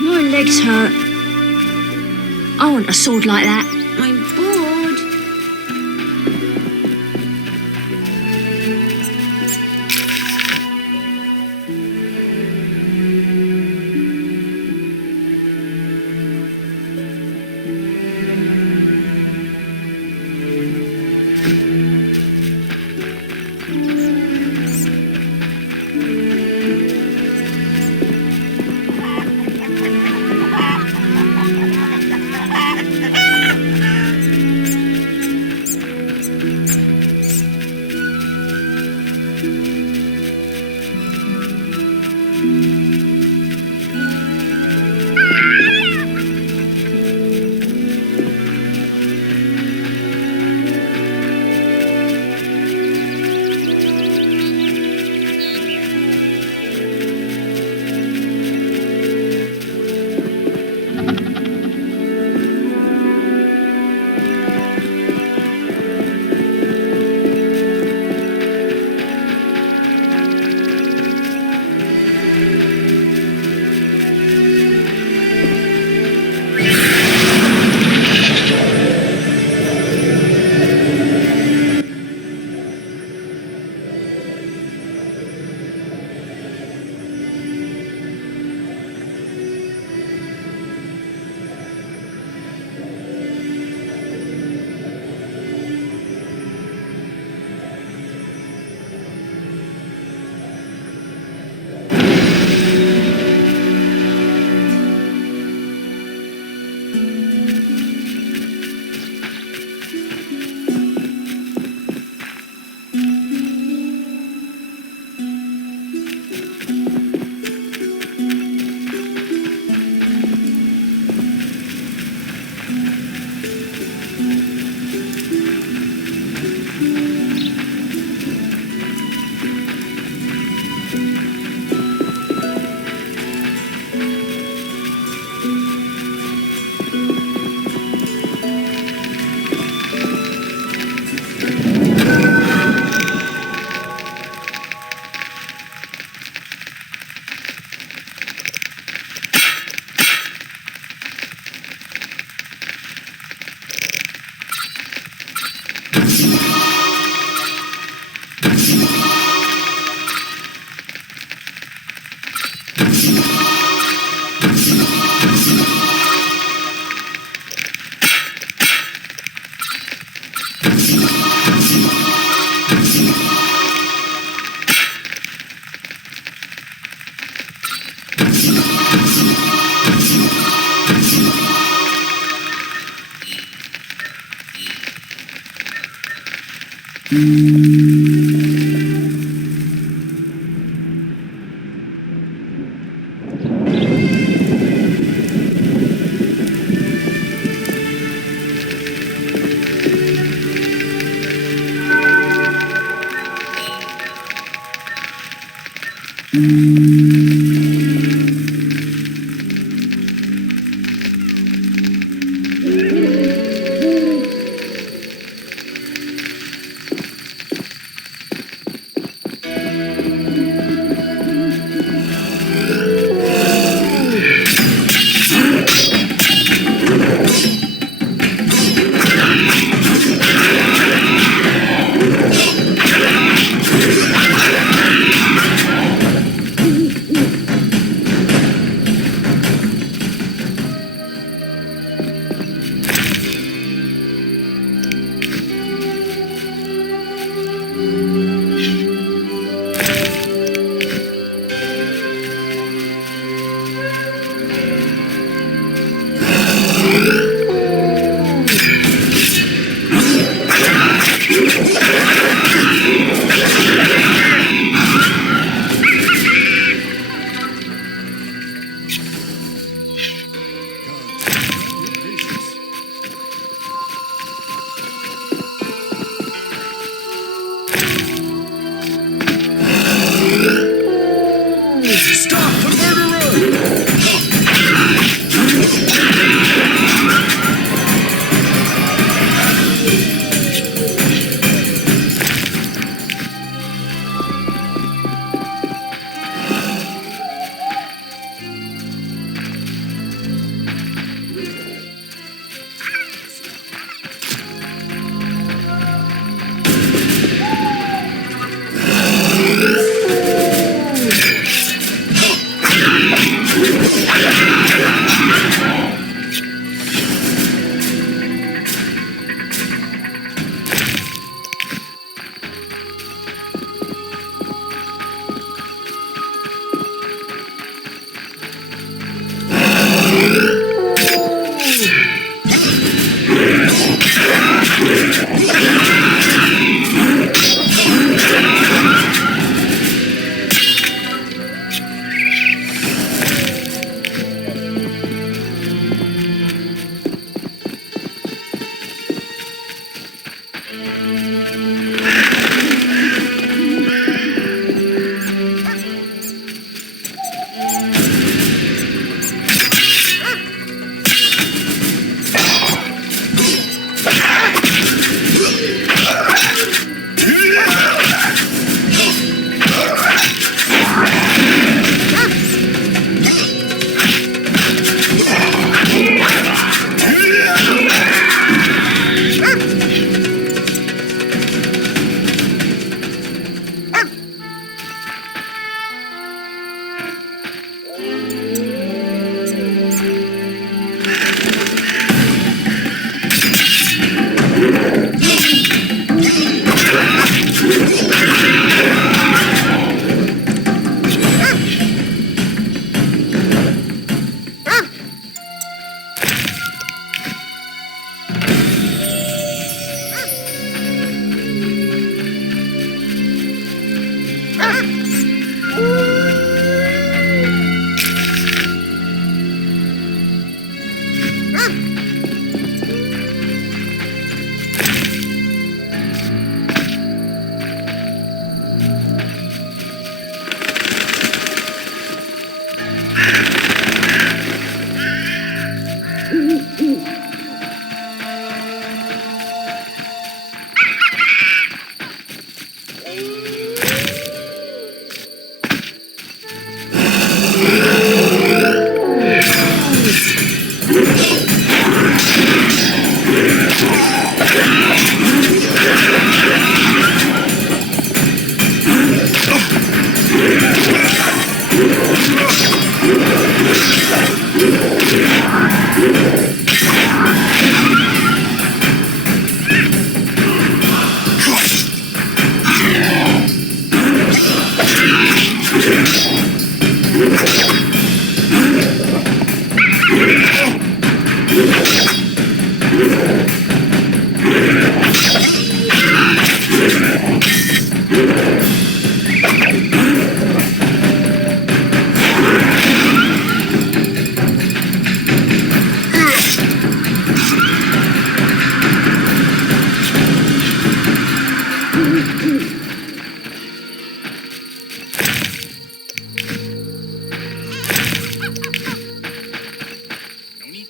My legs hurt. I want a sword like that. I'm bored.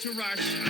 to rush.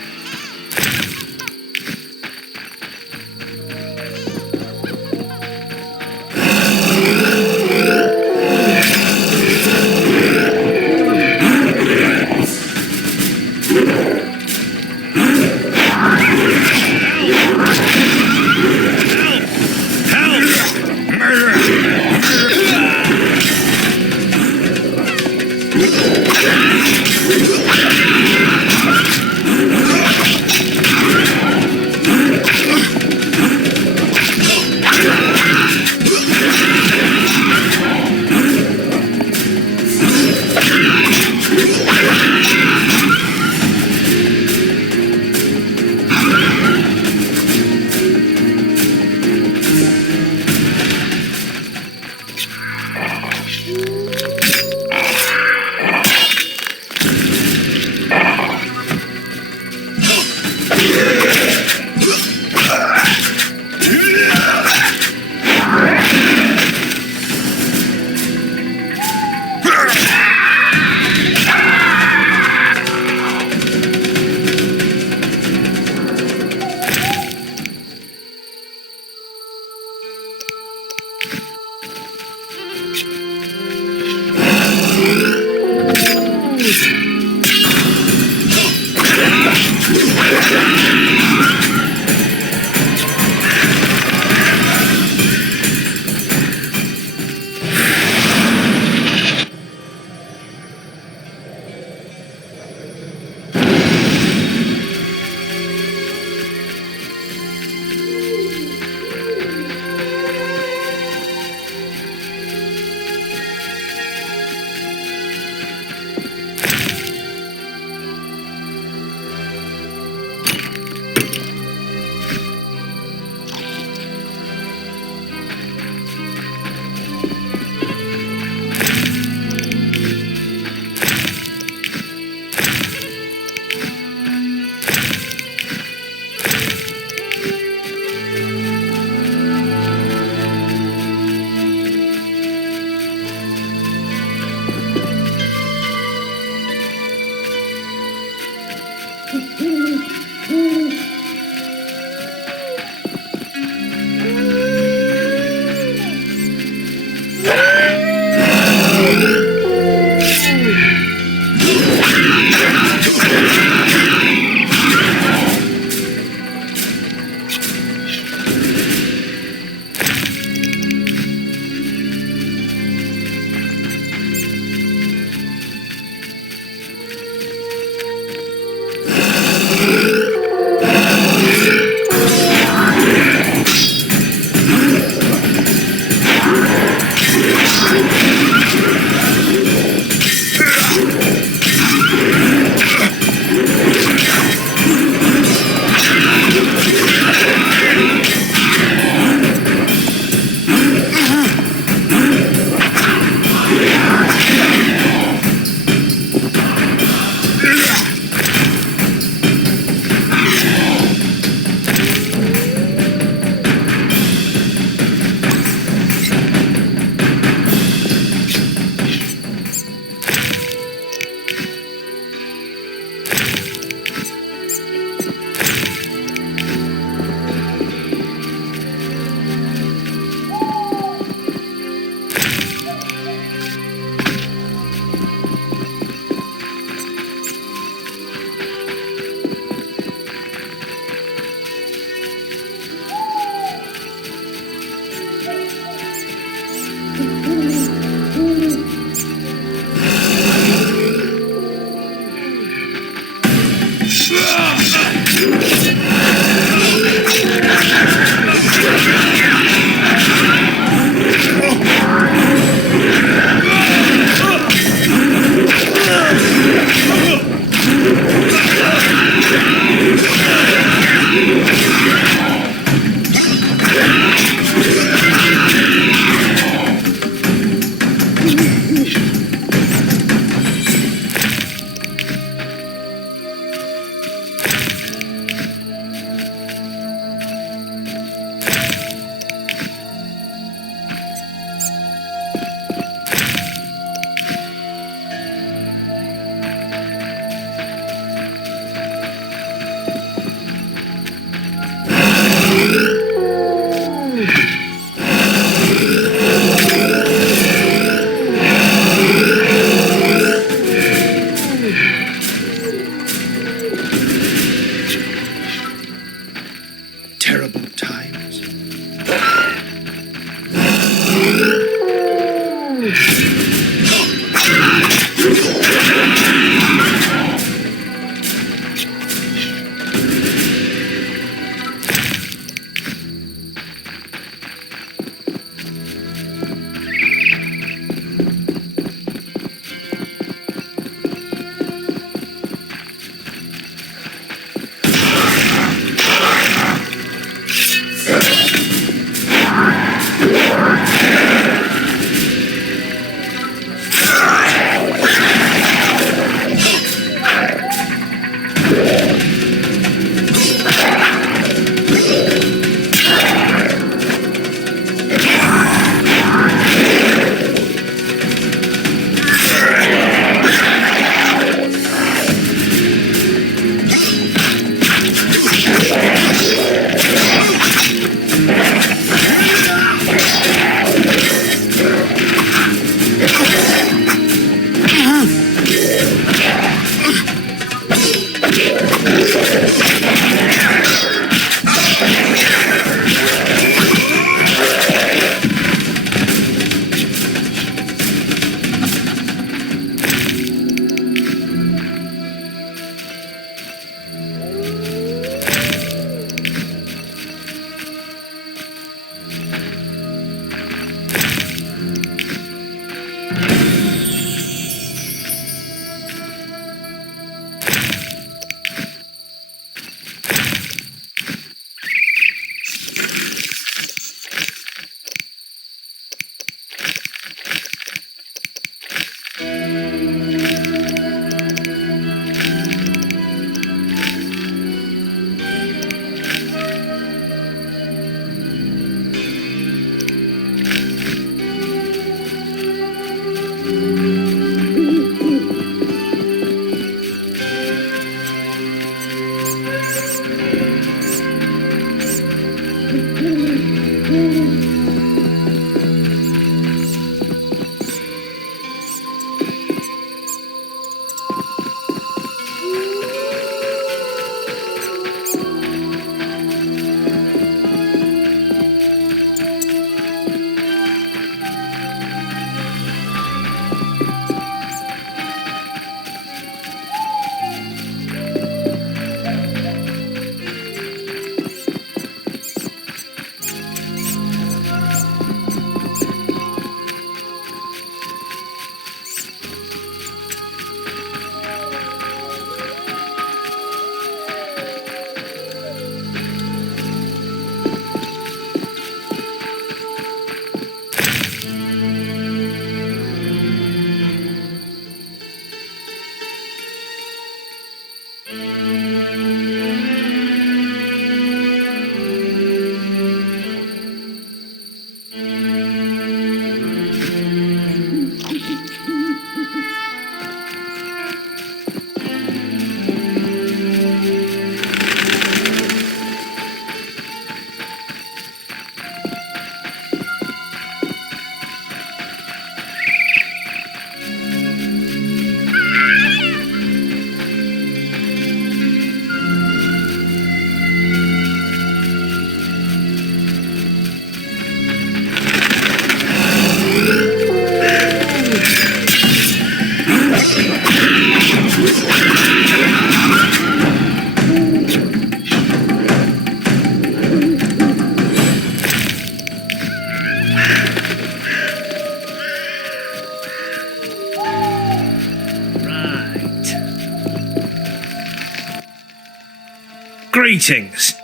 Greetings.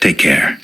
Take care.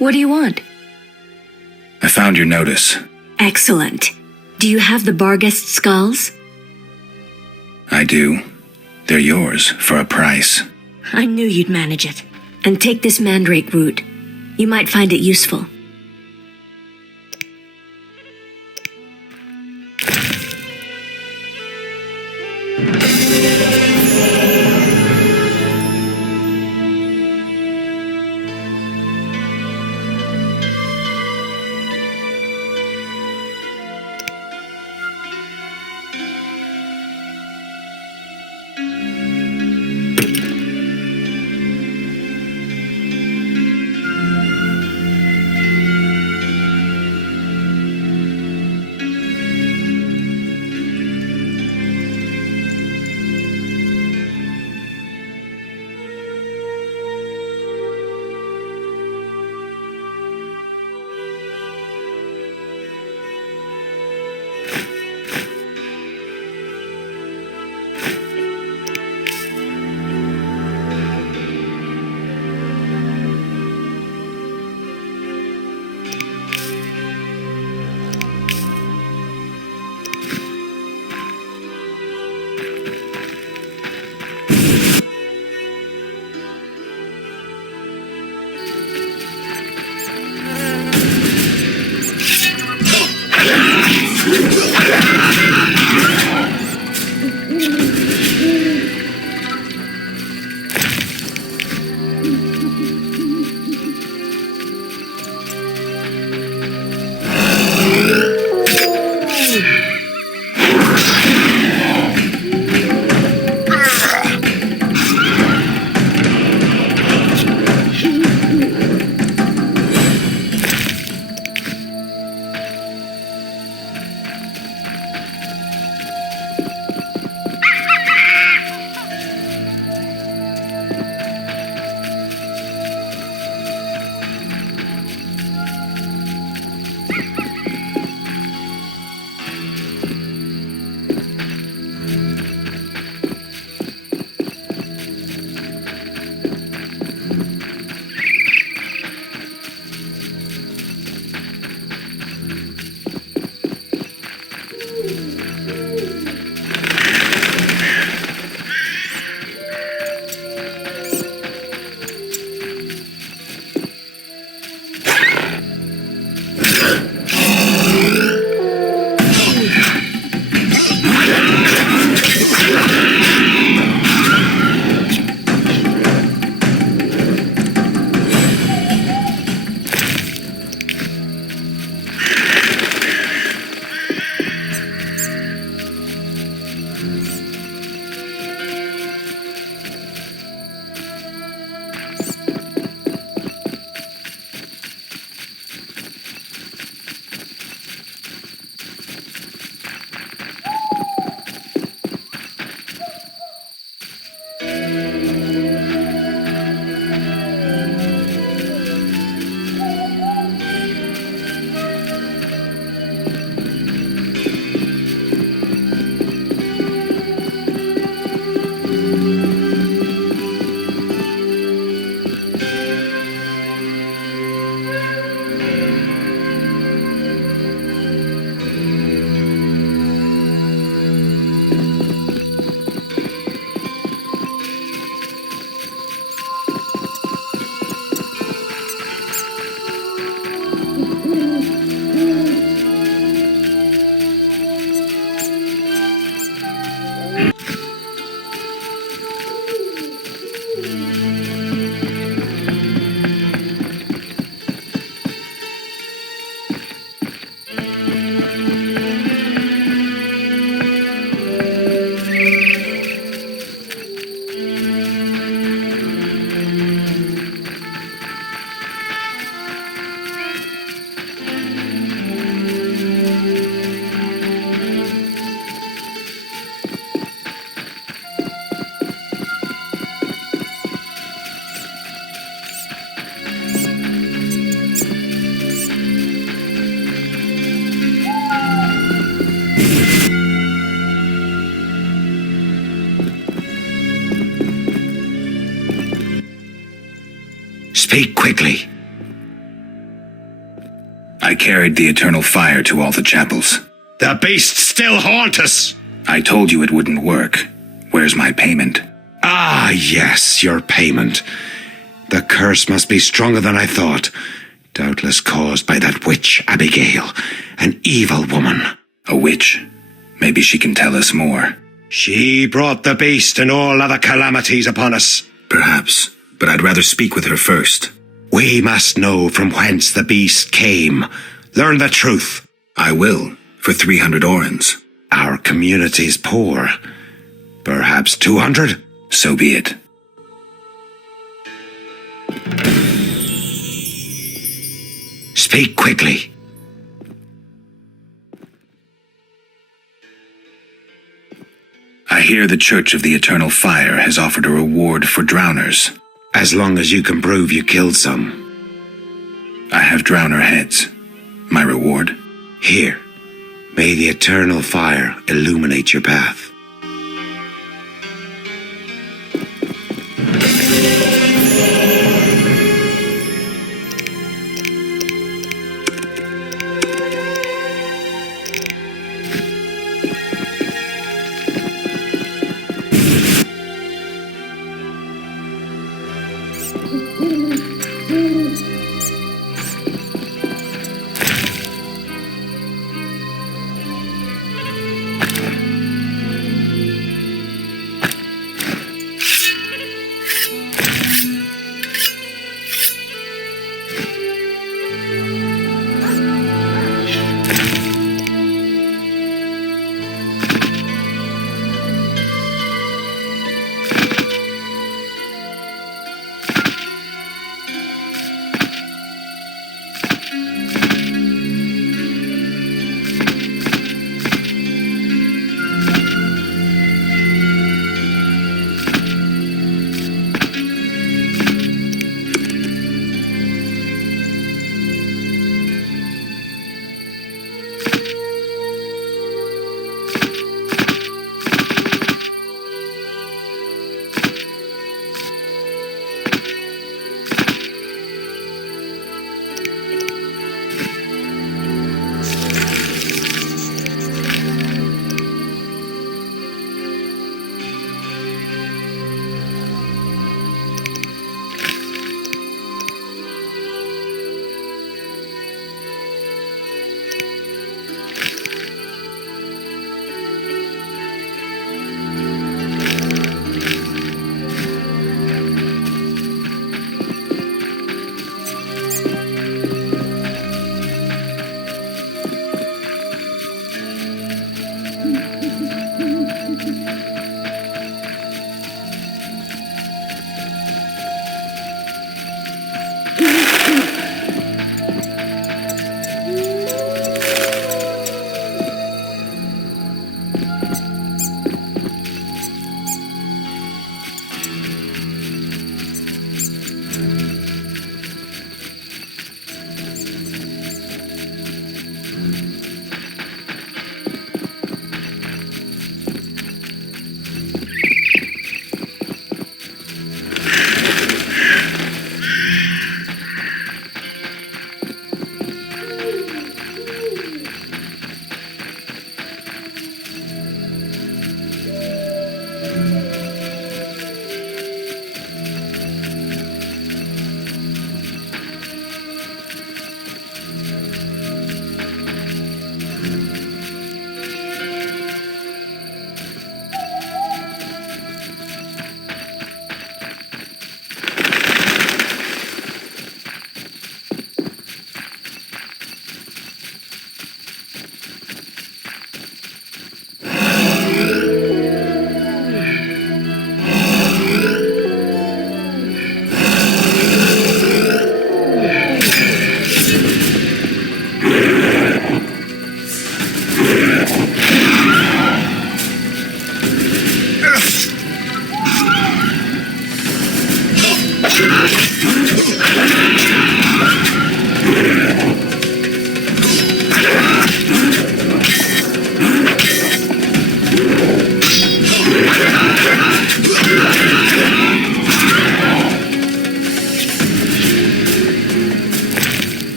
What do you want? I found your notice. Excellent. Do you have the Barghest skulls? I do. They're yours for a price. I knew you'd manage it. And take this mandrake root. You might find it useful. Speak quickly. I carried the eternal fire to all the chapels. The beasts still haunt us. I told you it wouldn't work. Where's my payment? Ah, yes, your payment. The curse must be stronger than I thought. Doubtless caused by that witch, Abigail. An evil woman. A witch? Maybe she can tell us more. She brought the beast and all other calamities upon us. Perhaps, but I'd rather speak with her first. We must know from whence the beast came. Learn the truth. I will, for 300 orens. Our community's poor. Perhaps 200? So be it. Speak quickly. I hear the Church of the Eternal Fire has offered a reward for drowners. As long as you can prove you killed some. I have drowner heads. My reward? Here. May the Eternal Fire illuminate your path.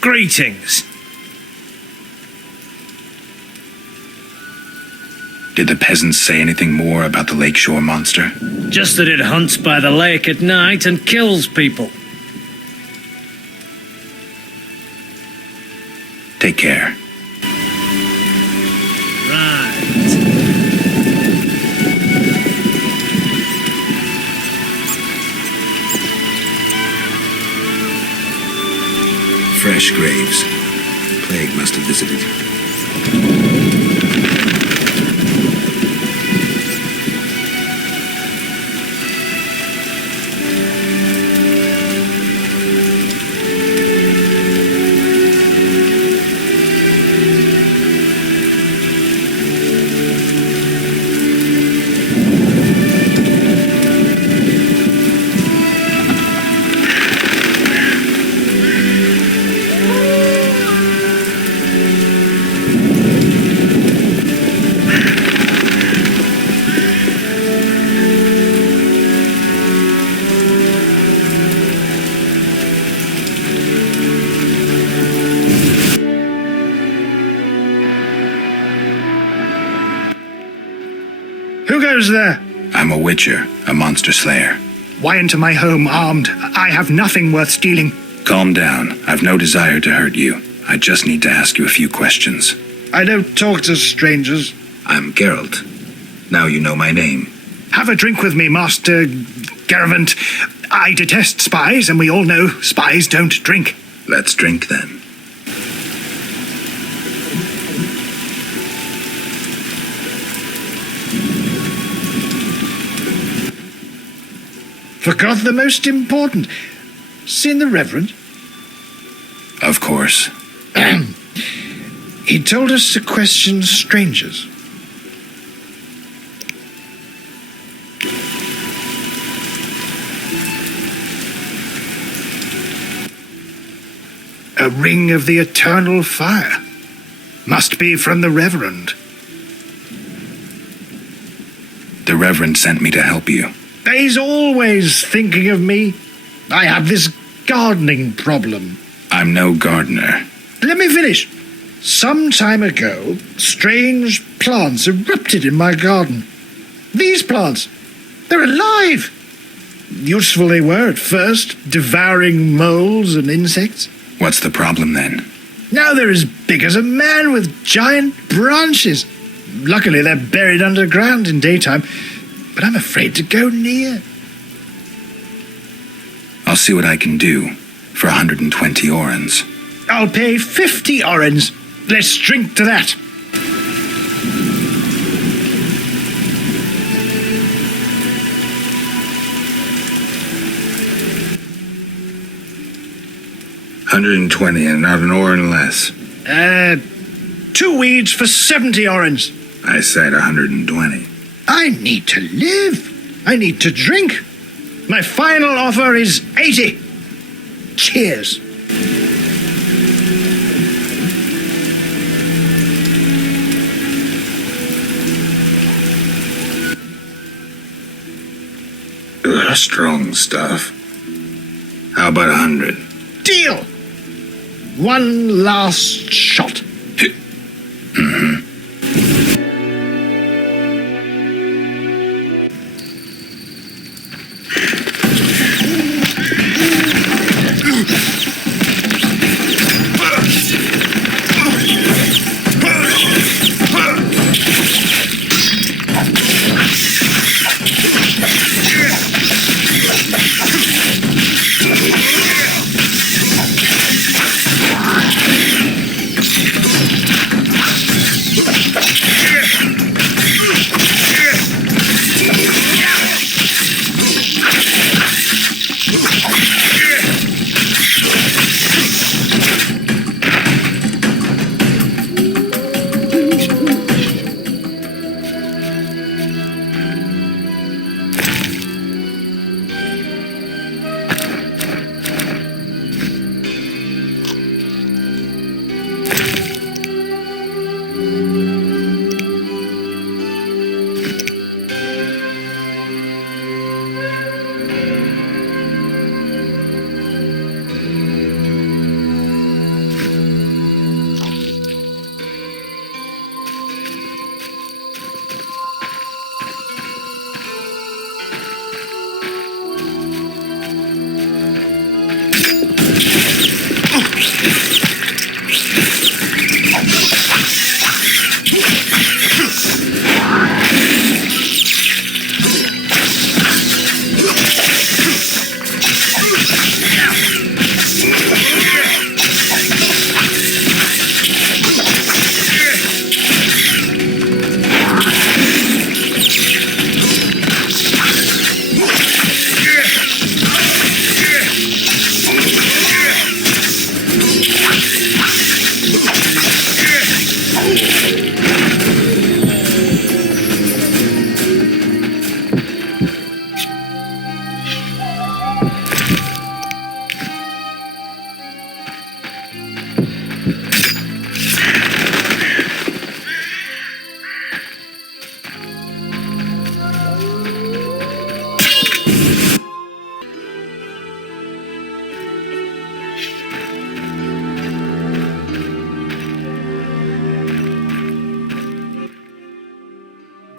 Greetings. Did the peasants say anything more about the lakeshore monster? Just that it hunts by the lake at night and kills people. Take care. Fresh graves. Plague must have visited. Who goes there? I'm a witcher, a monster slayer. Why enter my home armed? I have nothing worth stealing. Calm down. I've no desire to hurt you. I just need to ask you a few questions. I don't talk to strangers. I'm Geralt. Now you know my name. Have a drink with me, Master Garavant. I detest spies, and we all know spies don't drink. Let's drink then. Forgot the most important. Seen the Reverend? Of course. He told us to question strangers. A ring of the eternal fire. Must be from the Reverend. The Reverend sent me to help you. He's always thinking of me. I have this gardening problem. I'm no gardener. Let me finish. Some time ago, strange plants erupted in my garden. These plants, they're alive. Useful they were at first, devouring moles and insects. What's the problem then? Now they're as big as a man with giant branches. Luckily, they're buried underground in daytime, but I'm afraid to go near. I'll see what I can do for 120 orens. I'll pay 50 orens. Let's drink to that. $120 and not an oren less. 2 weeds for 70 orens. I said 120. I need to live. I need to drink. My final offer is 80. Cheers. Strong stuff. How about 100? Deal. One last shot.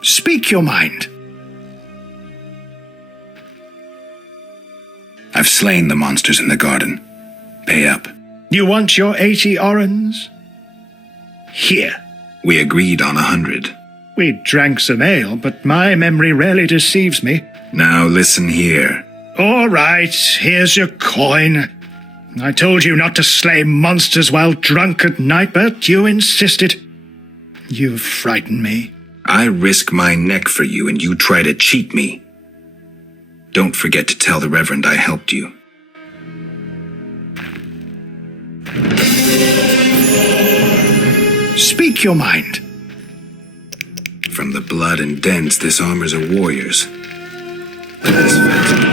Speak your mind. I've slain the monsters in the garden. Pay up. You want your 80 orens? Here. We agreed on 100. We drank some ale, but my memory rarely deceives me. Now listen here. All right, here's your coin. I told you not to slay monsters while drunk at night, but you insisted. You've frightened me. I risk my neck for you, and you try to cheat me. Don't forget to tell the Reverend I helped you. Speak your mind. From the blood and dents, this armor's a warrior's. That's fact.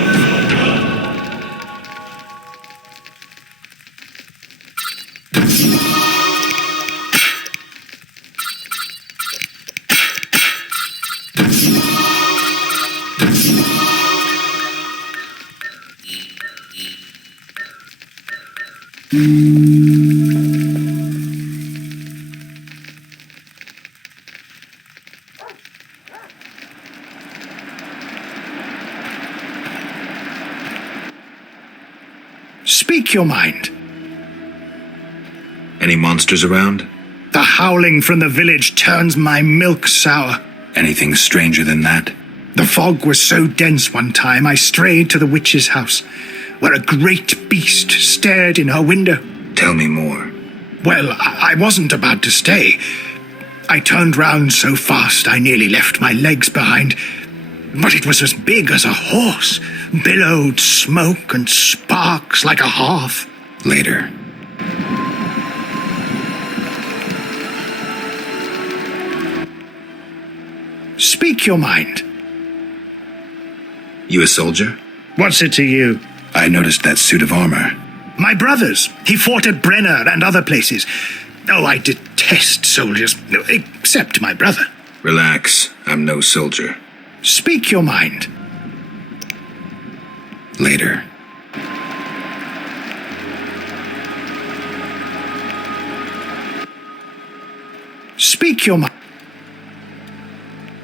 Speak your mind. Any monsters around? The howling from the village turns my milk sour. Anything stranger than that? The fog was so dense one time I strayed to the witch's house, where a great beast stared in her window. Tell me more. Well, I wasn't about to stay. I turned round so fast I nearly left my legs behind. But it was as big as a horse, billowed smoke and sparks like a hearth. Later. Speak your mind. You a soldier? What's it to you? I noticed that suit of armor. My brother's. He fought at Brenner and other places. Oh, I detest soldiers, except my brother. Relax, I'm no soldier. Speak your mind. Later. Speak your mind.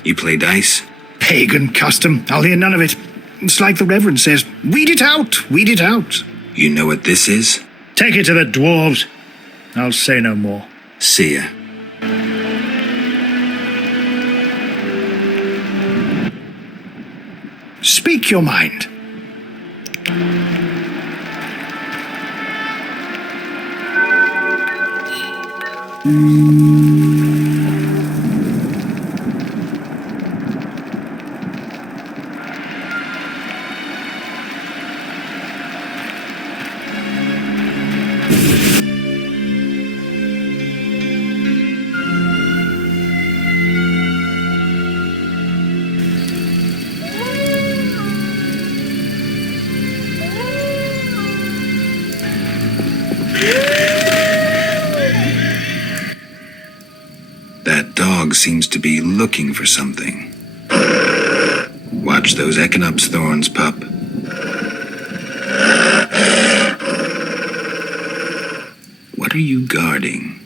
You play dice? Pagan custom. I'll hear none of it. It's like the Reverend says, weed it out, weed it out. You know what this is? Take it to the dwarves. I'll say no more. See ya. Speak your mind. That dog seems to be looking for something. Watch those Echinop's thorns, pup. What are you guarding?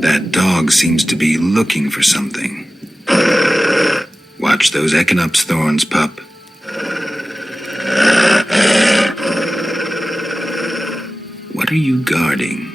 That dog seems to be looking for something. Watch those Echinop's thorns, pup. What are you guarding?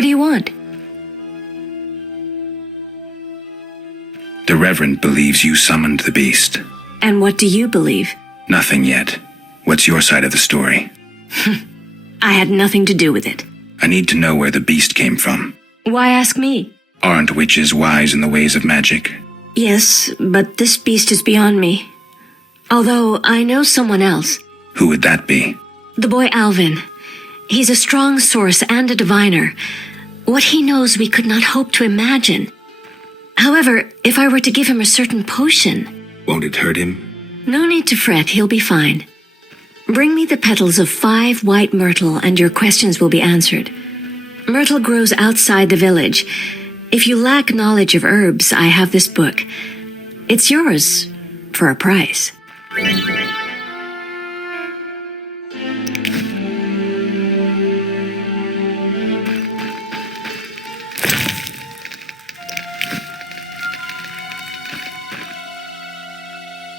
What do you want? The Reverend believes you summoned the beast. And what do you believe? Nothing yet. What's your side of the story? I had nothing to do with it. I need to know where the beast came from. Why ask me? Aren't witches wise in the ways of magic? Yes, but this beast is beyond me. Although I know someone else. Who would that be? The boy Alvin. He's a strong source and a diviner. What he knows we could not hope to imagine. However, if I were to give him a certain potion... Won't it hurt him? No need to fret, he'll be fine. Bring me the petals of 5 white myrtle and your questions will be answered. Myrtle grows outside the village. If you lack knowledge of herbs, I have this book. It's yours, for a price.